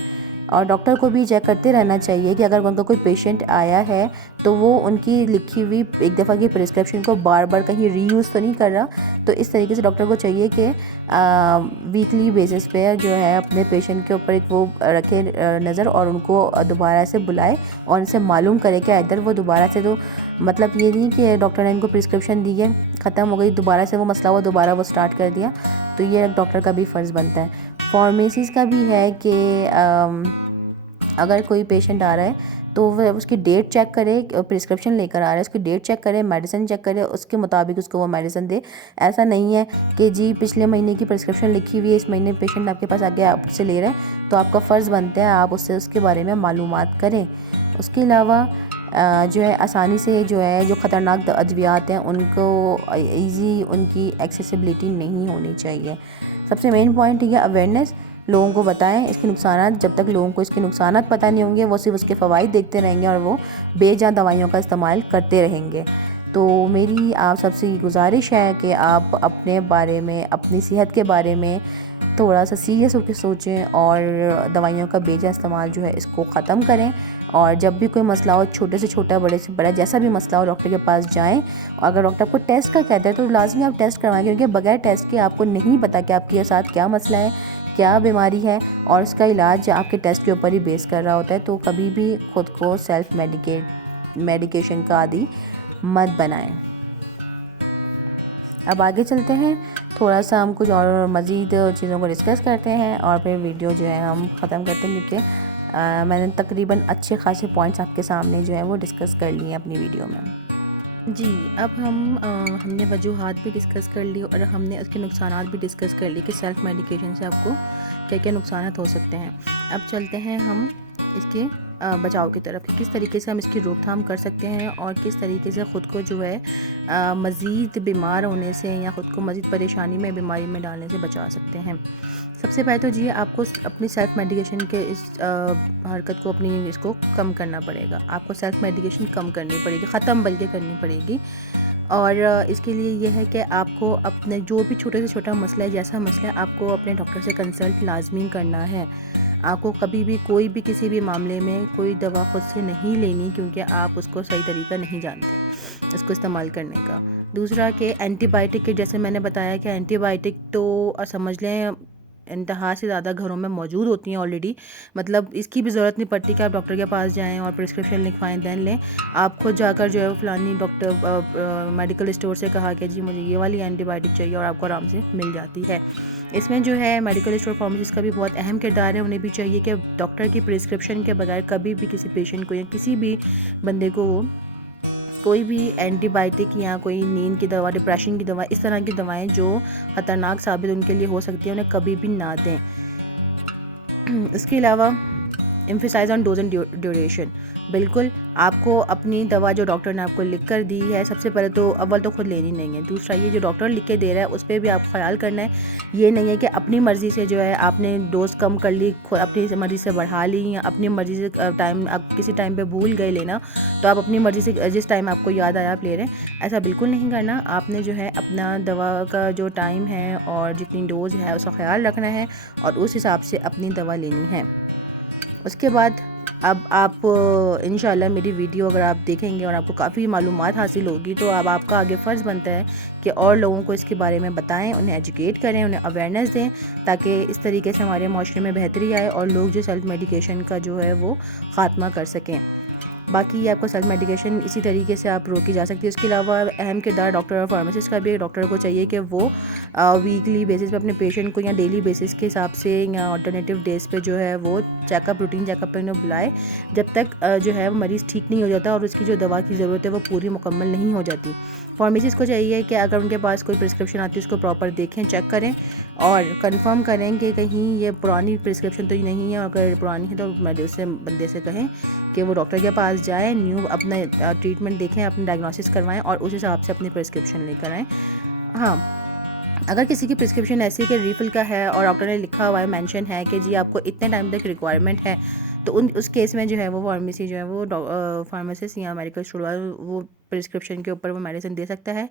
اور ڈاکٹر کو بھی چیک کرتے رہنا چاہیے کہ اگر ان کا کوئی پیشنٹ آیا ہے تو وہ ان کی لکھی ہوئی ایک دفعہ کی پرسکرپشن کو بار بار کہیں ری یوز تو نہیں کر رہا. تو اس طریقے سے ڈاکٹر کو چاہیے کہ ویکلی بیسس پہ جو ہے اپنے پیشنٹ کے اوپر ایک وہ رکھے نظر اور ان کو دوبارہ سے بلائے اور ان سے معلوم کرے کہ ادھر وہ دوبارہ سے، تو مطلب یہ نہیں کہ ڈاکٹر نے ان کو پرسکرپشن دی ہے، ختم ہو گئی، دوبارہ سے وہ مسئلہ ہوا، دوبارہ وہ سٹارٹ کر دیا. تو یہ ڈاکٹر کا بھی فرض بنتا ہے. فارمیسیز کا بھی ہے کہ اگر کوئی پیشنٹ آ رہا ہے تو وہ اس کی ڈیٹ چیک کرے، پرسکرپشن لے کر آ رہا ہے اس کی ڈیٹ چیک کرے، میڈیسن چیک کرے، اس کے مطابق اس کو وہ میڈیسن دے. ایسا نہیں ہے کہ جی پچھلے مہینے کی پرسکرپشن لکھی ہوئی ہے، اس مہینے پیشنٹ آپ کے پاس آگے آپ سے لے رہے ہیں تو آپ کا فرض بنتا ہے آپ اس سے اس کے بارے میں معلومات کریں. اس کے علاوہ جو ہے آسانی سے جو ہے جو خطرناک ادویات ہیں ان کو ایزی ان کی ایکسیسیبلٹی نہیں ہونی چاہیے. سب سے مین پوائنٹ یہ اویئرنیس، لوگوں کو بتائیں اس کے نقصانات. جب تک لوگوں کو اس کے نقصانات پتہ نہیں ہوں گے وہ صرف اس کے فوائد دیکھتے رہیں گے اور وہ بے جان دوائیوں کا استعمال کرتے رہیں گے. تو میری آپ سب سے یہ گزارش ہے کہ آپ اپنے بارے میں، اپنی صحت کے بارے میں تھوڑا سا سیریس ہو کے سوچیں اور دوائیوں کا بے جا استعمال جو ہے اس کو ختم کریں. اور جب بھی کوئی مسئلہ ہو، چھوٹے سے چھوٹا، بڑے سے بڑا، جیسا بھی مسئلہ ہو ڈاکٹر کے پاس جائیں. اگر ڈاکٹر آپ کو ٹیسٹ کا کہتا ہے تو لازمی آپ ٹیسٹ کروائیں، کیونکہ بغیر ٹیسٹ کے آپ کو نہیں پتہ کہ آپ کے ساتھ کیا مسئلہ ہے، کیا بیماری ہے، اور اس کا علاج آپ کے ٹیسٹ کے اوپر ہی بیس کر رہا ہوتا ہے. تو کبھی بھی خود کو سیلف میڈیکیشن کا عادی مت بنائیں. اب آگے چلتے ہیں، تھوڑا سا ہم کچھ اور مزید چیزوں کو ڈسکس کرتے ہیں اور پھر ویڈیو جو ہے ہم ختم کرتے ہیں، کیونکہ میں نے تقریباً اچھے خاصے پوائنٹس آپ کے سامنے جو ہے وہ ڈسکس کر لیے ہیں اپنی ویڈیو میں. جی اب ہم نے وجوہات بھی ڈسکس کر لی اور ہم نے اس کے نقصانات بھی ڈسکس کر لی کہ سیلف میڈیکیشن سے آپ کو کیا کیا نقصانات ہو سکتے ہیں. اب چلتے ہیں ہم اس کے بچاؤ کی طرف، کس طریقے سے ہم اس کی روک تھام کر سکتے ہیں اور کس طریقے سے خود کو جو ہے مزید بیمار ہونے سے یا خود کو مزید پریشانی میں، بیماری میں ڈالنے سے بچا سکتے ہیں. سب سے پہلے تو جی آپ کو اپنی سیلف میڈیکیشن کے اس حرکت کو، اپنی اس کو کم کرنا پڑے گا. آپ کو سیلف میڈیکیشن کم کرنی پڑے گی، ختم بلکہ کرنی پڑے گی. اور اس کے لیے یہ ہے کہ آپ کو اپنے جو بھی چھوٹے سے چھوٹا مسئلہ ہے، جیسا مسئلہ ہے، آپ کو اپنے ڈاکٹر سے کنسلٹ لازمی کرنا ہے. آپ کو کبھی بھی کوئی بھی کسی بھی معاملے میں کوئی دوا خود سے نہیں لینی، کیونکہ آپ اس کو صحیح طریقہ نہیں جانتے اس کو استعمال کرنے کا. دوسرا کہ اینٹی بائیوٹک کے، جیسے میں نے بتایا کہ اینٹی بائیوٹک تو سمجھ لیں انتہا سے زیادہ گھروں میں موجود ہوتی ہیں آلریڈی. مطلب اس کی بھی ضرورت نہیں پڑتی کہ آپ ڈاکٹر کے پاس جائیں اور پرسکرپشن لکھوائیں دین لیں. آپ خود جا کر جو ہے فلانی ڈاکٹر میڈیکل اسٹور سے کہا کہ جی مجھے یہ والی اینٹی بائیوٹک چاہیے اور آپ کو آرام سے مل جاتی ہے. اس میں جو ہے میڈیکل اسٹور فارمیسیز کا بھی بہت اہم کردار ہے. انہیں بھی چاہیے کہ ڈاکٹر کی پرسکرپشن کے بغیر کبھی بھی کسی پیشنٹ کو یا کسی بھی بندے کو کوئی بھی اینٹی بائیوٹک یا کوئی نیند کی دوا، ڈپریشن کی دوا، اس طرح کی دوائیں جو خطرناک ثابت ان کے لیے ہو سکتی ہیں، انہیں کبھی بھی نہ دیں. اس کے علاوہ emphasise on dose and duration. بالکل آپ کو اپنی دوا جو ڈاکٹر نے آپ کو لکھ کر دی ہے، سب سے پہلے تو اول تو خود لینی نہیں ہے. دوسرا یہ جو ڈاکٹر لکھ کے دے رہا ہے اس پہ بھی آپ خیال کرنا ہے. یہ نہیں ہے کہ اپنی مرضی سے جو ہے آپ نے ڈوز کم کر لی، اپنی مرضی سے بڑھا لی، یا اپنی مرضی سے ٹائم آپ کسی ٹائم پہ بھول گئے لینا تو آپ اپنی مرضی سے جس ٹائم آپ کو یاد آیا آپ لے رہے ہیں. ایسا بالکل نہیں کرنا. آپ نے جو ہے اپنا دوا کا جو ٹائم ہے اور جتنی ڈوز ہے اس کا خیال رکھنا ہے اور اس حساب سے اپنی دوا لینی ہے. اس کے بعد اب آپ انشاءاللہ میری ویڈیو اگر آپ دیکھیں گے اور آپ کو کافی معلومات حاصل ہوگی تو اب آپ کا آگے فرض بنتا ہے کہ اور لوگوں کو اس کے بارے میں بتائیں، انہیں ایجوکیٹ کریں، انہیں اویئرنیس دیں، تاکہ اس طریقے سے ہمارے معاشرے میں بہتری آئے اور لوگ جو سیلف میڈیکیشن کا جو ہے وہ خاتمہ کر سکیں. باقی آپ کو سیلف میڈیکیشن اسی طریقے سے آپ روکی جا سکتی ہے. اس کے علاوہ اہم کردار ڈاکٹر اور فارماسسٹ کا بھی ہے. ڈاکٹر کو چاہیے کہ وہ ویکلی بیسس پہ اپنے پیشنٹ کو یا ڈیلی بیسس کے حساب سے یا آلٹرنیٹیو ڈیز پہ جو ہے وہ check up routine check up پہ انہیں بلائے جب تک جو ہے وہ مریض ٹھیک نہیں ہو جاتا اور اس کی جو دوا کی ضرورت ہے وہ پوری مکمل نہیں ہو جاتی. فارمیسسٹ کو چاہیے کہ اگر ان کے پاس کوئی پرسکرپشن آتی ہے اس کو پراپر دیکھیں, چیک کریں اور کنفرم کریں کہ کہیں یہ پرانی پرسکرپشن تو نہیں ہے. اگر پرانی ہے تو اس بندے سے کہیں کہ وہ ڈاکٹر کے پاس جائیں, نیو اپنا ٹریٹمنٹ دیکھیں, اپنے ڈائگنوسس کروائیں اور اس حساب سے اپنی پرسکرپشن لے کر آئیں. ہاں, اگر کسی کی پرسکرپشن ایسی کہ ریفل کا ہے اور ڈاکٹر نے لکھا ہوا ہے, مینشن ہے کہ جی آپ کو اتنے ٹائم تک ریکوائرمنٹ ہے, تو اس کیس میں جو ہے وہ فارمیسی جو ہے وہ فارماسسٹ یا میڈیکل اسٹور والا وہ پرسکرپشن کے اوپر وہ میڈیسن دے سکتا ہے.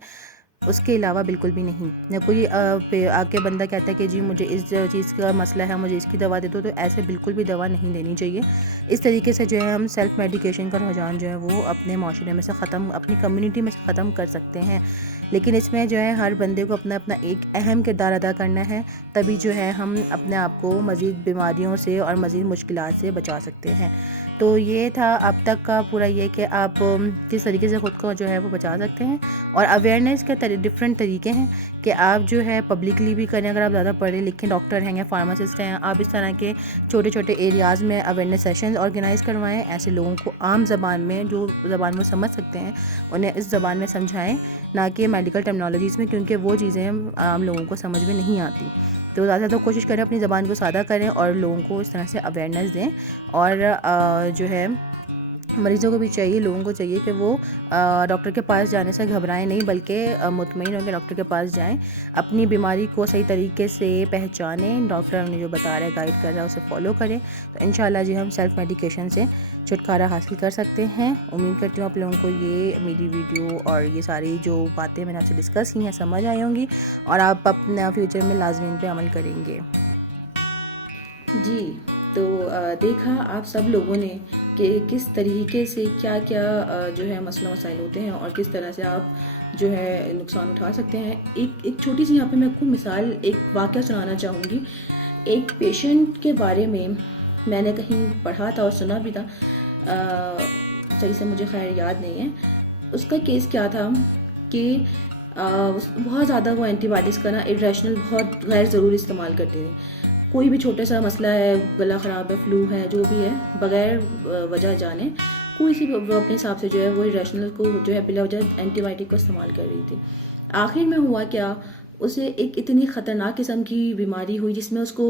اس کے علاوہ بالکل بھی نہیں. یا کوئی آ کے بندہ کہتا ہے کہ جی مجھے اس چیز کا مسئلہ ہے, مجھے اس کی دوا دے دو, تو ایسے بالکل بھی دوا نہیں دینی چاہیے. اس طریقے سے جو ہے ہم سیلف میڈیکیشن کا رجحان جو ہے وہ اپنے معاشرے میں سے ختم, اپنی کمیونٹی میں سے ختم کر سکتے ہیں. لیکن اس میں جو ہے ہر بندے کو اپنا اپنا ایک اہم کردار ادا کرنا ہے, تبھی جو ہے ہم اپنے آپ کو مزید بیماریوں سے اور مزید مشکلات سے بچا سکتے ہیں. تو یہ تھا اب تک کا پورا یہ کہ آپ کس طریقے سے خود کو جو ہے وہ بچا سکتے ہیں. اور اویئرنیس کے ڈفرینٹ طریقے ہیں کہ آپ جو ہے پبلکلی بھی کریں. اگر آپ زیادہ پڑھے لکھے ڈاکٹر ہیں یا فارماسسٹ ہیں, آپ اس طرح کے چھوٹے چھوٹے ایریاز میں اویئرنیس سیشنز آرگنائز کروائیں. ایسے لوگوں کو عام زبان میں, جو زبان وہ سمجھ سکتے ہیں, انہیں اس زبان میں سمجھائیں, نہ کہ میڈیکل ٹرمنالوجیز میں, کیونکہ وہ چیزیں عام لوگوں کو سمجھ میں نہیں آتی. تو زیادہ تو کوشش کریں اپنی زبان کو سادہ کریں اور لوگوں کو اس طرح سے اویئرنیس دیں. اور جو ہے مریضوں کو بھی چاہیے, لوگوں کو چاہیے کہ وہ ڈاکٹر کے پاس جانے سے گھبرائیں نہیں, بلکہ مطمئن ہو کے ڈاکٹر کے پاس جائیں, اپنی بیماری کو صحیح طریقے سے پہچانیں, ڈاکٹر انہیں جو بتا رہا ہے, گائیڈ کر رہا ہے, اسے فالو کریں. تو انشاءاللہ جی ہم سیلف میڈیکیشن سے چھٹکارا حاصل کر سکتے ہیں. امید کرتی ہوں آپ لوگوں کو یہ میری ویڈیو اور یہ ساری جو باتیں میں نے آپ سے ڈسکس کی ہیں سمجھ آئی ہوں گی, اور آپ اپنا فیوچر میں لازمی ان پہ عمل کریں گے. جی, تو دیکھا آپ سب لوگوں نے کہ کس طریقے سے کیا کیا جو ہے مسئلہ مسائل ہوتے ہیں اور کس طرح سے آپ جو ہے نقصان اٹھا سکتے ہیں. ایک چھوٹی سی یہاں پہ میں آپ کو مثال, ایک واقعہ سنانا چاہوں گی. ایک پیشنٹ کے بارے میں نے کہیں پڑھا تھا اور سنا بھی تھا, صحیح سے مجھے خیر یاد نہیں ہے. اس کا کیس کیا تھا کہ بہت زیادہ وہ اینٹی بایوٹکس کا نا irrational, بہت غیر ضروری استعمال کرتے تھے. کوئی بھی چھوٹا سا مسئلہ ہے, گلا خراب ہے, فلو ہے, جو بھی ہے, بغیر وجہ جانے کوئی سی وہ اپنے حساب سے جو ہے وہ irrational کو جو ہے بلا وجہ اینٹی بایوٹک کو استعمال کر رہی تھی. آخر میں ہوا کیا, اسے ایک اتنی خطرناک قسم کی بیماری ہوئی جس میں اس کو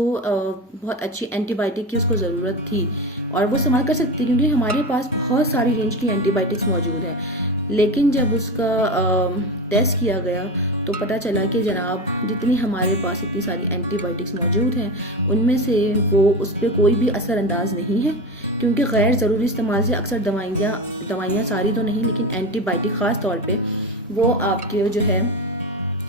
بہت اچھی اینٹی بایوٹک کی اس کو ضرورت تھی, اور وہ استعمال کر سکتی کیونکہ ہمارے پاس بہت ساری رینج کی اینٹی بایوٹکس موجود ہیں. لیکن جب اس کا ٹیسٹ کیا گیا تو پتہ چلا کہ جناب جتنی ہمارے پاس اتنی ساری اینٹی بایوٹکس موجود ہیں ان میں سے وہ اس پہ کوئی بھی اثر انداز نہیں ہے, کیونکہ غیر ضروری استعمال سے اکثر دوائیاں ساری تو نہیں لیکن اینٹی بایوٹک خاص طور پہ وہ آپ کے جو ہے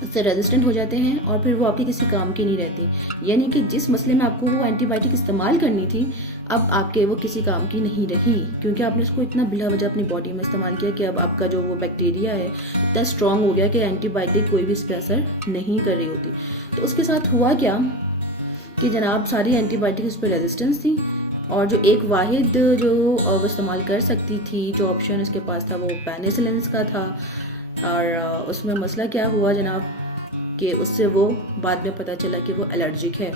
اس سے ریزسٹنٹ ہو جاتے ہیں اور پھر وہ آپ کے کسی کام کی نہیں رہتی. یعنی کہ جس مسئلے میں آپ کو وہ اینٹی بایوٹک استعمال کرنی تھی اب آپ کے وہ کسی کام کی نہیں رہی, کیونکہ آپ نے اس کو اتنا بلا وجہ اپنی باڈی میں استعمال کیا کہ اب آپ کا جو وہ بیکٹیریا ہے اتنا اسٹرانگ ہو گیا کہ اینٹی بایوٹک کوئی بھی اس پہ اثر نہیں کر رہی ہوتی. تو اس کے ساتھ ہوا کیا کہ جناب ساری اینٹی بایوٹک اس پہ ریزسٹنس تھی, اور جو ایک واحد جو وہ استعمال کر سکتی تھی, جو آپشن اس کے پاس تھا, وہ پینیسلنس کا تھا. اور اس میں مسئلہ کیا ہوا جناب کہ اس سے وہ بعد میں پتہ چلا کہ وہ الرجک ہے,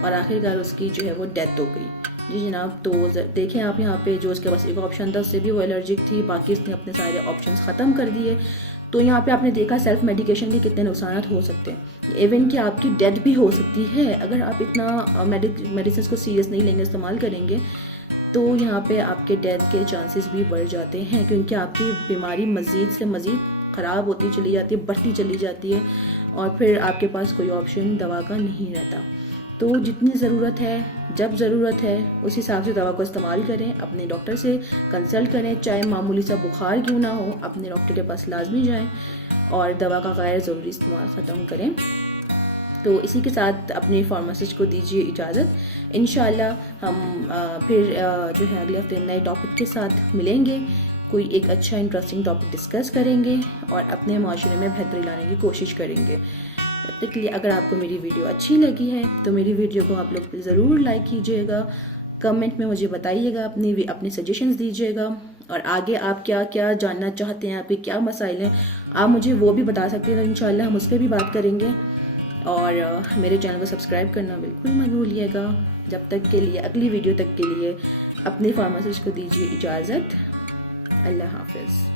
اور آخرکار اس کی جو ہے وہ ڈیتھ ہو گئی. جی جناب, تو دیکھیں آپ یہاں پہ جو اس کے پاس ایک آپشن تھا اس سے بھی وہ الرجک تھی, باقی اس نے اپنے سارے آپشنس ختم کر دیے. تو یہاں پہ آپ نے دیکھا سیلف میڈیکیشن کے کتنے نقصانات ہو سکتے ہیں, ایون کہ آپ کی ڈیتھ بھی ہو سکتی ہے اگر آپ اتنا میڈیسنس کو سیریس نہیں لیں گے, استعمال کریں گے. تو یہاں پہ آپ کے ڈیتھ کے چانسز بھی بڑھ جاتے ہیں, کیونکہ آپ کی بیماری مزید سے مزید خراب ہوتی چلی جاتی ہے, بڑھتی چلی جاتی ہے, اور پھر آپ کے پاس کوئی آپشن دوا کا نہیں رہتا. تو جتنی ضرورت ہے, جب ضرورت ہے, اس حساب سے دوا کو استعمال کریں. اپنے ڈاکٹر سے کنسلٹ کریں, چاہے معمولی سا بخار کیوں نہ ہو, اپنے ڈاکٹر کے پاس لازمی جائیں اور دوا کا غیر ضروری استعمال ختم کریں. تو اسی کے ساتھ اپنے فارماسسٹ کو دیجیے اجازت. انشاءاللہ ہم پھر جو ہے اگلے ہفتے نئے ٹاپک کے ساتھ ملیں گے, کوئی ایک اچھا انٹرسٹنگ ٹاپک ڈسکس کریں گے اور اپنے معاشرے میں بہتری لانے کی کوشش کریں گے. تب تک کے لیے اگر آپ کو میری ویڈیو اچھی لگی ہے تو میری ویڈیو کو آپ لوگ ضرور لائک کیجیے گا, کمنٹ میں مجھے بتائیے گا, اپنے سجیشنز دیجیے گا, اور آگے آپ کیا کیا جاننا چاہتے ہیں، آپ کے کیا مسائل ہیں، آپ مجھے وہ بھی بتا سکتے ہیں، تو انشاءاللہ ہم اس پہ بھی بات کریں گے. اور میرے چینل کو سبسکرائب کرنا بالکل مت بھولیے گا. جب تک کے لیے اگلی ویڈیو تک کے لیے اپنی فارماسسٹ کو دیجیے اجازت. اللہ حافظ.